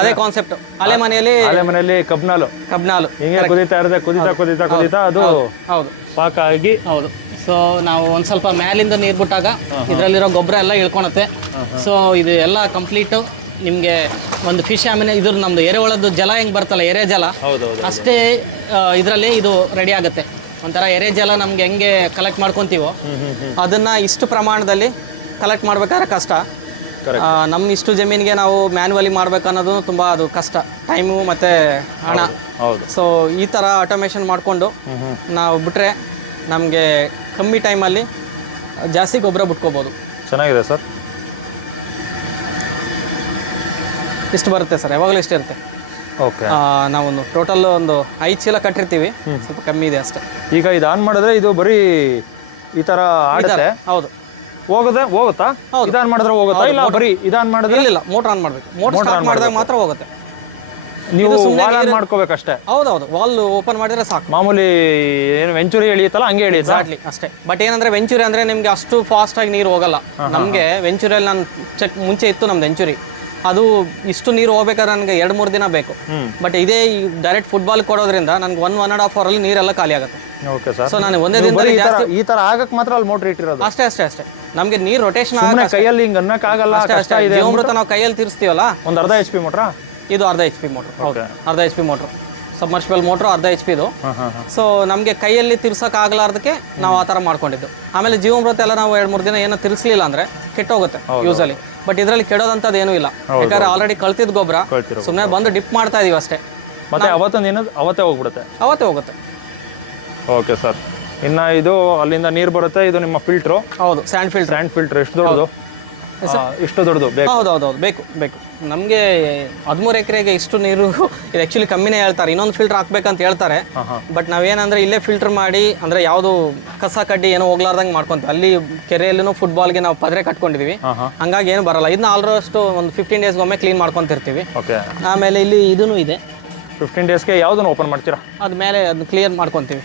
ಅದೇ ಕಾನ್ಸೆಪ್ಟ್ ಅಲೆ ಮನೆಯಲ್ಲಿ ಆಲೆ ಮನೆಯಲ್ಲಿ ಕಬ್ನಾಲು. ಕಬ್ನಾಲು. ಹಿಂಗೆ ಕುದೀತಾ ಇರದೆ ಕುದಿತಾ ಕುದಿತಾ ಕುದಿತಾ ಅದು ಹೌದು. ಪಾಕ ಆಗಿ ಹೌದು. ಸೊ ನಾವು ಒಂದ್ ಸ್ವಲ್ಪ ಮ್ಯಾಲಿಂದ ನೀರು ಬಿಟ್ಟಾಗ ಇದರಲ್ಲಿರೋ ಗೊಬ್ಬರ ಎಲ್ಲ ಇಳ್ಕೊಳತ್ತೆ ಸೊ ಇದು ಎಲ್ಲ ಕಂಪ್ಲೀಟು ನಿಮಗೆ ಒಂದು ಫಿಶ್ ಆಮೇಲೆ ಇದ್ರ ನಮ್ದು ಎರೆಹುಳದ್ದು ಜಲ ಹೆಂಗೆ ಬರ್ತಲ್ಲ ಎರೆ ಜಲ. ಅಷ್ಟೇ ಇದರಲ್ಲಿ ಇದು ರೆಡಿ ಆಗುತ್ತೆ. ಒಂಥರ ಎರೆ ಜಲ ನಮ್ಗೆ ಹೆಂಗೆ ಕಲೆಕ್ಟ್ ಮಾಡ್ಕೊತೀವೋ ಅದನ್ನ ಇಷ್ಟು ಪ್ರಮಾಣದಲ್ಲಿ ಕಲೆಕ್ಟ್ ಮಾಡ್ಬೇಕಾದ್ರೆ ಕಷ್ಟ. ನಮ್ಮ ಇಷ್ಟು ಜಮೀನಿಗೆ ನಾವು ಮ್ಯಾನ್ಯುವಲಿ ಮಾಡ್ಬೇಕನ್ನೋದು ತುಂಬ ಅದು ಕಷ್ಟ. ಟೈಮು ಮತ್ತು ಹಣ. ಸೊ ಈ ಥರ ಆಟೋಮೇಷನ್ ಮಾಡಿಕೊಂಡು ನಾವು ಬಿಟ್ಟರೆ ನಮಗೆ ಕಮ್ಮಿ ಟೈಮಲ್ಲಿ ಜಾಸ್ತಿ ಗೊಬ್ಬರ ಬಿಟ್ಕೋಬೋದು. ಚೆನ್ನಾಗಿದೆ ಸರ್. ಇಷ್ಟು ಬರುತ್ತೆ ಸರ್ ಯಾವಾಗಲೂ ಇಷ್ಟು ಇರುತ್ತೆ. ಓಕೆ ನಾವೊಂದು ಟೋಟಲ್ ಒಂದು ಐದು ಚೀಲ ಕಟ್ಟಿರ್ತೀವಿ. ಸ್ವಲ್ಪ ಕಮ್ಮಿ ಇದೆ ಅಷ್ಟೇ. ಈಗ ಇದು ಆನ್ ಮಾಡಿದ್ರೆ ಇದು ಬರೀ ಈ ಥರ ಆಡುತ್ತೆ? ಹೌದು. ಹೋಗುತ್ತೆ? ಹೋಗುತ್ತಾ ಇದಾನ್ ಮಾಡಿದ್ರೆ ಹೋಗುತ್ತಾ? ಇಲ್ಲ ಬರೀ ಇದಾನ್ ಮಾಡಿದ್ರೆ? ಇಲ್ಲ ಮೋಟರ್ ಆನ್ ಮಾಡಬೇಕು. ಮೋಟರ್ ಸ್ಟಾರ್ಟ್ ಮಾಡಿದಾಗ ಮಾತ್ರ ಹೋಗುತ್ತೆ. ನೀವು ವಾಲ್ ಆನ್ ಮಾಡ್ಕೋಬೇಕಷ್ಟೇ? ಹೌದು ವಾಲ್ ಓಪನ್ ಮಾಡಿದ್ರೆ ಸಾಕು. ಮಾಮೂಲಿ ಏನು ವೆಂಚೂರಿ ಎಳಿಯುತ್ತಲ್ಲ ಹಂಗೆ ಎಳಿಯುತ್ತೆ? ಎಕ್ಸಾಕ್ಟ್ಲಿ ಅಷ್ಟೇ. ಬಟ್ ಏನಂದ್ರೆ ವೆಂಚೂರಿ ಅಂದ್ರೆ ನಿಮ್ಗೆ ಅಷ್ಟು ಫಾಸ್ಟ್ ಆಗಿ ನೀರು ಹೋಗಲ್ಲ. ನಮಗೆ ವೆಂಚೂರಿಯಲ್ಲಿ ನಾನು ಚೆಕ್ ಮುಂಚೆ ಇತ್ತು ನಮ್ದು ವೆಂಚುರಿ. ಅದು ಇಷ್ಟು ನೀರು ಹೋಗ್ಬೇಕಾದ್ರೆ ನನಗೆ ಎರಡು ಮೂರು ದಿನ ಬೇಕು. ಬಟ್ ಇದೇ ಡೈರೆಕ್ಟ್ ಫುಟ್ಬಾಲ್ ಕೊಡೋದ್ರಿಂದ ನನಗೆ ಒನ್ ಒನ್ ಆ್ಯಂಡ್ ಹಾಫ್ ಅವರಲ್ಲಿ ನೀರೆಲ್ಲ ಖಾಲಿ ಆಗುತ್ತೆ. ಓಕೆ ಸರ್ ಸೊ ನಾನು ಒಂದೇ ದಿನದಲ್ಲಿ ಈ ತರ ಜಾಸ್ತಿ ಈ ತರ ಆಗಕ್ ಮಾತ್ರ ಅಲ್ಲಿ ಮೋಟರ್ ಇಟ್ಟಿರೋದು? ಅಷ್ಟೇ ಅಷ್ಟೇ ಅಷ್ಟೇ. ನಮಗೆ ನೀರು ರೊಟೇಷನ್ ಸುಮ್ಮನೆ ಕೈಯಲ್ಲಿ ಹಿಂಗ್ ಅನ್ನಕ್ ಆಗಲ್ಲ ಅಷ್ಟೇ ಅಷ್ಟೇ. ಜೀವಮೃತ ನಾವು ಕೈಯಲ್ಲಿ ತಿರ್ಸ್ತೀವಲ್ಲ? ಒಂದು ಅರ್ಧ ಎಚ್ ಪಿ ಮೋಟ್ರಾ ಇದು ಅರ್ಧ ಎಚ್ ಪಿ ಮೋಟ್ರ್ Okay. ಅರ್ಧ H P motor submersible motor ಅರ್ಧ ಎಚ್ ಪಿದು ಸೊ ನಮಗೆ ಕೈಯಲ್ಲಿ ತಿರ್ಸಕ್ ಆಗ್ಲಾರ್ದಕ್ಕೆ ನಾವು ಆ ಥರ ಮಾಡ್ಕೊಂಡಿದ್ದು. ಆಮೇಲೆ ಜೀವಮೃತ ಎಲ್ಲ ನಾವು ಎರಡು ಮೂರು ದಿನ ಏನೋ ತಿರ್ಸ್ಲಿಲ್ಲ ಅಂದ್ರೆ ಕೆಟ್ಟೋಗುತ್ತೆ ಯೂಸಲಿ ಬಟ್ ಇದರಲ್ಲಿ ಕೆಡೋದಂಥದ್ದು ಏನೂ ಇಲ್ಲ. ಯಾಕಂದ್ರೆ ಆಲ್ರೆಡಿ ಕಳ್ತಿದ್ ಗೊಬ್ಬರ ಸುಮ್ಮನೆ ಬಂದು ಡಿಪ್ ಮಾಡ್ತಾ ಇದೀವಿ ಅಷ್ಟೇ. ಮತ್ತೆ ಅವತ್ತೊಂದು ಏನದು ಅವತ್ತೇ ಹೋಗ್ಬಿಡುತ್ತೆ? ಅವತ್ತೇ ಹೋಗುತ್ತೆ. Okay sir. ಇನ್ನ ಇದು ಅಲ್ಲಿಂದ ನೀರು ಬರುತ್ತೆ ಇದು ನಿಮ್ಮ ಫಿಲ್ಟ್ರು ಹೌದು ಸ್ಯಾಂಡ್ ಫಿಲ್ಟರ್ ಸ್ಯಾಂಡ್ ಫಿಲ್ಟರ್ ಎಷ್ಟು ದೊಡ್ಡದು? ಇಷ್ಟು ದೊಡ್ಡದು ಬೇಕು. ಹೌದು ಹೌದು ಹೌದು ಬೇಕು ಬೇಕು. ನಮಗೆ ಹದಿಮೂರು ಎಕರೆಗೆ ಇಷ್ಟು ನೀರು ಇದು ಆ್ಯಕ್ಚುಲಿ ಕಮ್ಮಿನೇ ಹೇಳ್ತಾರೆ. ಇನ್ನೊಂದು ಫಿಲ್ಟರ್ ಹಾಕ್ಬೇಕಂತ ಹೇಳ್ತಾರೆ. ಬಟ್ ನಾವೇನಂದ್ರೆ ಇಲ್ಲೇ ಫಿಲ್ಟರ್ ಮಾಡಿ ಅಂದ್ರೆ ಯಾವುದು ಕಸ ಕಡ್ಡಿ ಏನೋ ಹೋಗ್ಲಾರ್ದಂಗೆ ಮಾಡ್ಕೊಂತೀವಿ. ಅಲ್ಲಿ ಕೆರೆಯಲ್ಲೂ ಫುಟ್ಬಾಲ್ಗೆ ನಾವು ಪದ್ರೆ ಹಾ ಹಂಗಾಗಿ ಏನು ಬರಲ್ಲ. ಇದನ್ನ ಆಲ್ಮೋಸ್ಟ್ ಒಂದು ಫಿಫ್ಟೀನ್ ಡೇಸ್ಗೊಮ್ಮೆ ಕ್ಲೀನ್ ಮಾಡ್ಕೊತಿರ್ತೀವಿ. ಓಕೆ. ಆಮೇಲೆ ಇಲ್ಲಿ ಇದೂ. ಇದೆ ಫಿಫ್ಟೀನ್ ಡೇಸ್ಗೆ ಯಾವುದನ್ನು ಓಪನ್ ಮಾಡ್ತೀರಾ? ಅದ್ಮೇಲೆ ಅದನ್ನ ಕ್ಲಿಯರ್ ಮಾಡ್ಕೊಂತೀವಿ.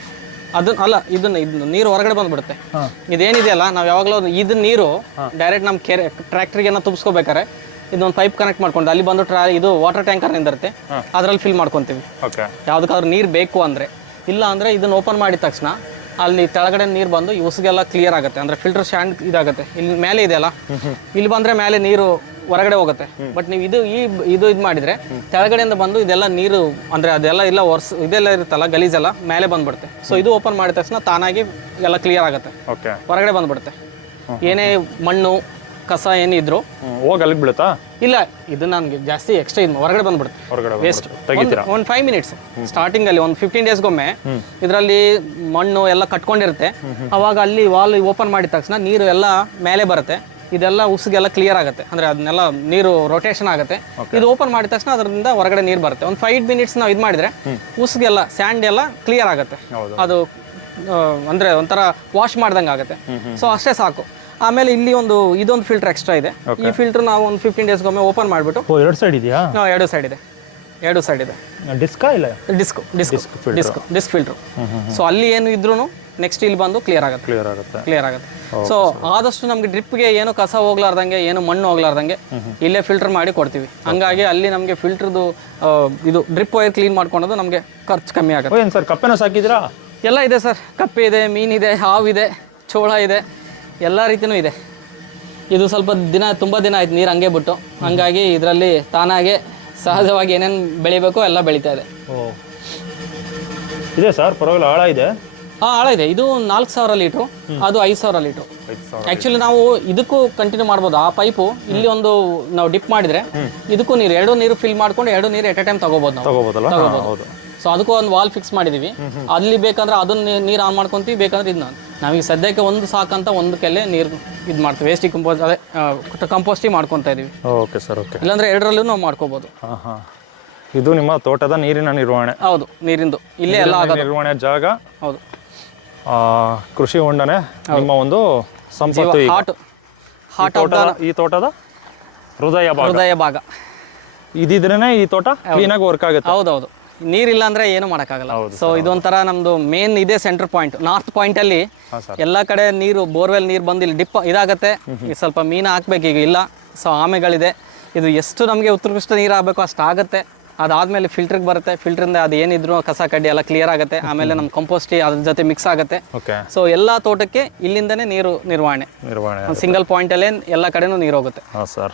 ಅದನ್ನ ಅಲ್ಲ ಇದನ್ನ ಇದನ್ನ ನೀರು ಹೊರಗಡೆ ಬಂದ್ಬಿಡುತ್ತೆ. ಇದೇನಿದೆಯಲ್ಲ ನಾವು ಯಾವಾಗಲೂ ಇದನ್ನ ನೀರು ಡೈರೆಕ್ಟ್ ನಮ್ಮ ಕೆರೆ ಟ್ರ್ಯಾಕ್ಟ್ರಿಗೆ ಏನೋ ತುಂಬಿಸ್ಕೋಬೇಕಾರೆ ಇದೊಂದು ಪೈಪ್ ಕನೆಕ್ಟ್ ಮಾಡ್ಕೊಂಡು ಅಲ್ಲಿ ಬಂದು ಟ್ರಾ ಇದು ವಾಟರ್ ಟ್ಯಾಂಕರ್ ನಿಂದಿರುತ್ತೆ. ಅದರಲ್ಲಿ ಫಿಲ್ ಮಾಡ್ಕೊಂತೀವಿ. ಯಾವುದಕ್ಕಾದ್ರೂ ನೀರು ಬೇಕು ಅಂದರೆ. ಇಲ್ಲ ಅಂದರೆ ಇದನ್ನ ಓಪನ್ ಮಾಡಿದ ತಕ್ಷಣ ಅಲ್ಲಿ ತೆಳಗಡೆ ನೀರು ಬಂದು ಈ ಉಸುಗೆಲ್ಲ ಕ್ಲಿಯರ್ ಆಗುತ್ತೆ. ಅಂದರೆ ಫಿಲ್ಟರ್ ಸ್ಟ್ಯಾಂಡ್ ಇದಾಗುತ್ತೆ. ಇಲ್ಲಿ ಮೇಲೆ ಇದೆಯಲ್ಲ ಇಲ್ಲಿ ಬಂದರೆ ಮೇಲೆ ನೀರು ಹೊರಗಡೆ ಹೋಗುತ್ತೆ. ಬಟ್ ನೀವು ಇದು ಈ ಇದು ಇದು ಮಾಡಿದರೆ ತೆಳಗಡೆಯಿಂದ ಬಂದು ಇದೆಲ್ಲ ನೀರು ಅಂದರೆ ಅದೆಲ್ಲ ಇಲ್ಲ ಒರ್ಸ್ ಇದೆಲ್ಲ ಇರುತ್ತಲ್ಲ ಗಲೀಜೆಲ್ಲ ಮೇಲೆ ಬಂದ್ಬಿಡುತ್ತೆ. ಸೊ ಇದು ಓಪನ್ ಮಾಡಿದ ತಕ್ಷಣ ತಾನಾಗಿ ಎಲ್ಲ ಕ್ಲಿಯರ್ ಆಗುತ್ತೆ. ಹೊರಗಡೆ ಬಂದ್ಬಿಡುತ್ತೆ. ಏನೇ ಮಣ್ಣು ಕಸ ಏನಿದ್ರು ಹೋಗಿ ಅಲ್ಲಿಗೆ ಬೀಳುತ್ತಾ? ಇಲ್ಲ ಇದು ನನಗೆ ಜಾಸ್ತಿ ಎಕ್ಸ್ಟ್ರಾ ಇದು ಹೊರಗಡೆ ಬಂದ್ಬಿಡುತ್ತೆ. ವೇಸ್ಟ್. ಒಂದು ಫೈವ್ ಮಿನಿಟ್ಸ್ ಸ್ಟಾರ್ಟಿಂಗ್ ಅಲ್ಲಿ ಒಂದು ಫಿಫ್ಟೀನ್ ಡೇಸ್ಗೊಮ್ಮೆ ಇದರಲ್ಲಿ ಮಣ್ಣು ಎಲ್ಲ ಕಟ್ಕೊಂಡಿರುತ್ತೆ. ಅವಾಗ ಅಲ್ಲಿ ವಾಲ್ ಓಪನ್ ಮಾಡಿದ ತಕ್ಷಣ ನೀರು ಎಲ್ಲ ಮೇಲೆ ಬರುತ್ತೆ. ಇದೆಲ್ಲ ಉಸಿಗೆಲ್ಲ ಕ್ಲಿಯರ್ ಆಗುತ್ತೆ. ಅಂದ್ರೆ ಅದನ್ನೆಲ್ಲ ನೀರು ರೊಟೇಷನ್ ಆಗುತ್ತೆ. ಇದು ಓಪನ್ ಮಾಡಿದ ತಕ್ಷಣ ಅದರಿಂದ ಹೊರಗಡೆ ನೀರು ಬರುತ್ತೆ. ಒಂದು ಫೈವ್ ಮಿನಿಟ್ಸ್ ನಾವು ಇದು ಮಾಡಿದ್ರೆ ಉಸಿಗೆಲ್ಲ ಸ್ಯಾಂಡ್ ಎಲ್ಲ ಕ್ಲಿಯರ್ ಆಗುತ್ತೆ. ಅದು ಅಂದ್ರೆ ಒಂಥರ ವಾಶ್ ಮಾಡ್ದಂಗೆ ಆಗುತ್ತೆ ಸೊ ಅಷ್ಟೇ ಸಾಕು. ಆಮೇಲೆ ಇಲ್ಲಿ ಒಂದು ಇದೊಂದು ಫಿಲ್ಟರ್ ಎಕ್ಸ್ಟ್ರಾ ಇದೆ. ಈ ಫಿಲ್ಟರ್ ನಾವು ಒಂದು ಫಿಫ್ಟೀನ್ ಡೇಸ್ಗೊಮ್ಮೆ ಓಪನ್ ಮಾಡಿಬಿಟ್ಟು ಓ ಎರಡು ಸೈಡ್ ಇದೆಯಾ? ಹಾಂ ಎರಡು ಸೈಡ್ ಇದೆ. ಎರಡು ಸೈಡ್ ಇದೆ. ಡಿಸ್ಕಾ ಇಲ್ಲ? Disc disc disc disc filter so ಅಲ್ಲಿ ಏನು ಇದ್ರೂ ನೆಕ್ಸ್ಟ್ ಇಲ್ಲಿ ಬಂದು ಕ್ಲಿಯರ್ ಆಗುತ್ತೆ. ಕ್ಲಿಯರ್ ಆಗುತ್ತೆ. ಕ್ಲಿಯರ್ ಆಗುತ್ತೆ. ಸೊ ಆದಷ್ಟು ನಮಗೆ ಡ್ರಿಪ್ಗೆ ಏನು ಕಸ ಹೋಗ್ಲಾರ್ದಂಗೆ ಏನು ಮಣ್ಣು ಹೋಗ್ಲಾರ್ದಂಗೆ ಇಲ್ಲೇ ಫಿಲ್ಟರ್ ಮಾಡಿ ಕೊಡ್ತೀವಿ. ಹಂಗಾಗಿ ಅಲ್ಲಿ ನಮಗೆ ಫಿಲ್ಟರ್ದು ಇದು ಡ್ರಿಪ್ ವೈರ್ ಕ್ಲೀನ್ ಮಾಡ್ಕೊಳೋದು ನಮಗೆ ಖರ್ಚು ಕಮ್ಮಿ ಆಗುತ್ತೆ. ಸರ್ ಕಪ್ಪೆನೂ ಸಾಕಿದ್ರಾ ಎಲ್ಲ ಇದೆ ಸರ್. ಕಪ್ಪೆ ಇದೆ ಮೀನಿದೆ ಹಾವಿದೆ ಚೋಳ ಇದೆ. ಎಲ್ಲ ರೀತಿಯೂ ಇದೆ. ಇದು ಸ್ವಲ್ಪ ದಿನ ತುಂಬ ದಿನ ಆಯ್ತು ನೀರು ಹಂಗೆ ಬಿಟ್ಟು. ಹಂಗಾಗಿ ಇದರಲ್ಲಿ ತಾನಾಗೆ ಸಹಜವಾಗಿ ಏನೇನು ಬೆಳಿಬೇಕು ಎಲ್ಲ ಬೆಳೀತಾ ಇದೆ. ಓ. ಇದೆ ಸರ್ ಪರವಾಗಿಲ್ಲ ಆಳ ಇದೆ? ಹಾಂ ಆಳ ಇದೆ. ಇದು ನಾಲ್ಕು ಸಾವಿರ ಲೀಟ್ರು ಅದು ಐದು ಸಾವಿರ ಲೀಟ್ರು. ಐದು ಸಾವಿರ ಆ್ಯಕ್ಚುಲಿ ನಾವು ಇದಕ್ಕೂ ಕಂಟಿನ್ಯೂ ಮಾಡ್ಬೋದು. ಆ ಪೈಪು ಇಲ್ಲಿ ಒಂದು ನಾವು ಡಿಪ್ ಮಾಡಿದ್ರೆ ಇದಕ್ಕೂ ನೀರು ಎರಡು ನೀರು ಫಿಲ್ ಮಾಡ್ಕೊಂಡು ಎರಡು ನೀರು ಎಟ್ ಎ ಟೈಮ್ ತಗೋಬೋದು ನಾವು. ತಗೋಬೋದಲ್ಲ? ಹಾ, ಹೌದು. ಸೊ ಅದಕ್ಕೂ ಒಂದು ವಾಲ್ ಫಿಕ್ಸ್ ಮಾಡಿದೀವಿ. ಅಲ್ಲಿ ಬೇಕಂದ್ರೆ ಅದನ್ನ ನೀರು ಆನ್ ಮಾಡ್ಕೊಂತೀವಿ ಬೇಕಂದ್ರೆ ಇದನ್ನ ನಾವೀಗ ಸದ್ಯಕ್ಕೆ ಒಂದು ಸಾಕಂತ ಒಂದು ಕೆಲೆ ನೀರು ಇದು ಮಾಡ್ತೀವಿ. ವೇಸ್ಟಿ ಕಂಪೋಸ್ ಅದೇ ಕಂಪೋಸ್ಟಿ ಮಾಡ್ಕೊತಾ ಇದೀವಿ. Okay sir okay. ಇಲ್ಲಾಂದ್ರೆ ಎರಡರಲ್ಲೂ ನಾವು ಮಾಡ್ಕೋಬಹುದು ಹಾಂ ಹಾಂ. ಇದು ನಿಮ್ಮ ತೋಟದ ನೀರಿನ ನಿರ್ವಹಣೆ. ಹೌದು ನೀರಿಂದು. ಇಲ್ಲೇ ಎಲ್ಲ ಆಗೋದು. ನಿರ್ವಹಣೆ ಜಾಗ. ಹೌದು. ಕೃಷಿ ಹೊಂಡನೆ ನಿಮ್ಮ ಒಂದು ಸಂಪತ್ತು ಈಗ. ಹಾಟ್. ಈ ಹಾಟ್ ತೋಟದ ಈ ತೋಟದ ಹೃದಯ ಭಾಗ. ಹೃದಯ ಭಾಗ. ಇದಿದ್ರೇನೆ ಈ ತೋಟ ಕ್ಲೀನಾಗಿ ವರ್ಕ್ ಆಗುತ್ತೆ. ಹೌದು ನೀರಿಲ್ಲ ಅಂದ್ರೆ ಏನು ಮಾಡೋಕ್ಕಾಗಲ್ಲ. ಸೊ ಇದೊಂಥರ ನಮ್ದು ಮೇನ್ ಇದೆ ಸೆಂಟರ್ ಪಾಯಿಂಟ್ ನಾರ್ತ್ ಪಾಯಿಂಟ್ ಅಲ್ಲಿ ಎಲ್ಲಾ ಕಡೆ ನೀರು ಬೋರ್ವೆಲ್ ನೀರು ಬಂದು ಇಲ್ಲಿ ಡಿಪ್ ಇದಾಗತ್ತೆ. ಸ್ವಲ್ಪ ಮೀನು ಹಾಕ್ಬೇಕು ಈಗ ಇಲ್ಲ. ಸೊ ಆಮೆಗಳಿದೆ. ಇದು ಎಷ್ಟು ನಮಗೆ ಉತ್ಕೃಷ್ಟ ನೀರು ಆಗಬೇಕು ಅಷ್ಟು ಆಗುತ್ತೆ ಅದಾದಮೇಲೆ ಫಿಲ್ಟ್ರಿಗೆ ಬರುತ್ತೆ. ಫಿಲ್ಟ್ರಿಂದ ಅದು ಏನಿದ್ರು ಕಸ ಕಡ್ಡಿ ಎಲ್ಲ ಕ್ಲಿಯರ್ ಆಗುತ್ತೆ. ಆಮೇಲೆ ನಮ್ಮ ಕಂಪೋಸ್ಟಿ ಅದ್ರ ಜೊತೆ ಮಿಕ್ಸ್ ಆಗುತ್ತೆ. ಸೊ ಎಲ್ಲ ತೋಟಕ್ಕೆ ಇಲ್ಲಿಂದನೇ ನೀರು ನಿರ್ವಹಣೆ. ಸಿಂಗಲ್ ಪಾಯಿಂಟ್ ಪಾಯಿಂಟಲ್ಲೇ ಎಲ್ಲ ಕಡೆನೂ ನೀರು ಹೋಗುತ್ತೆ. ಸರ್.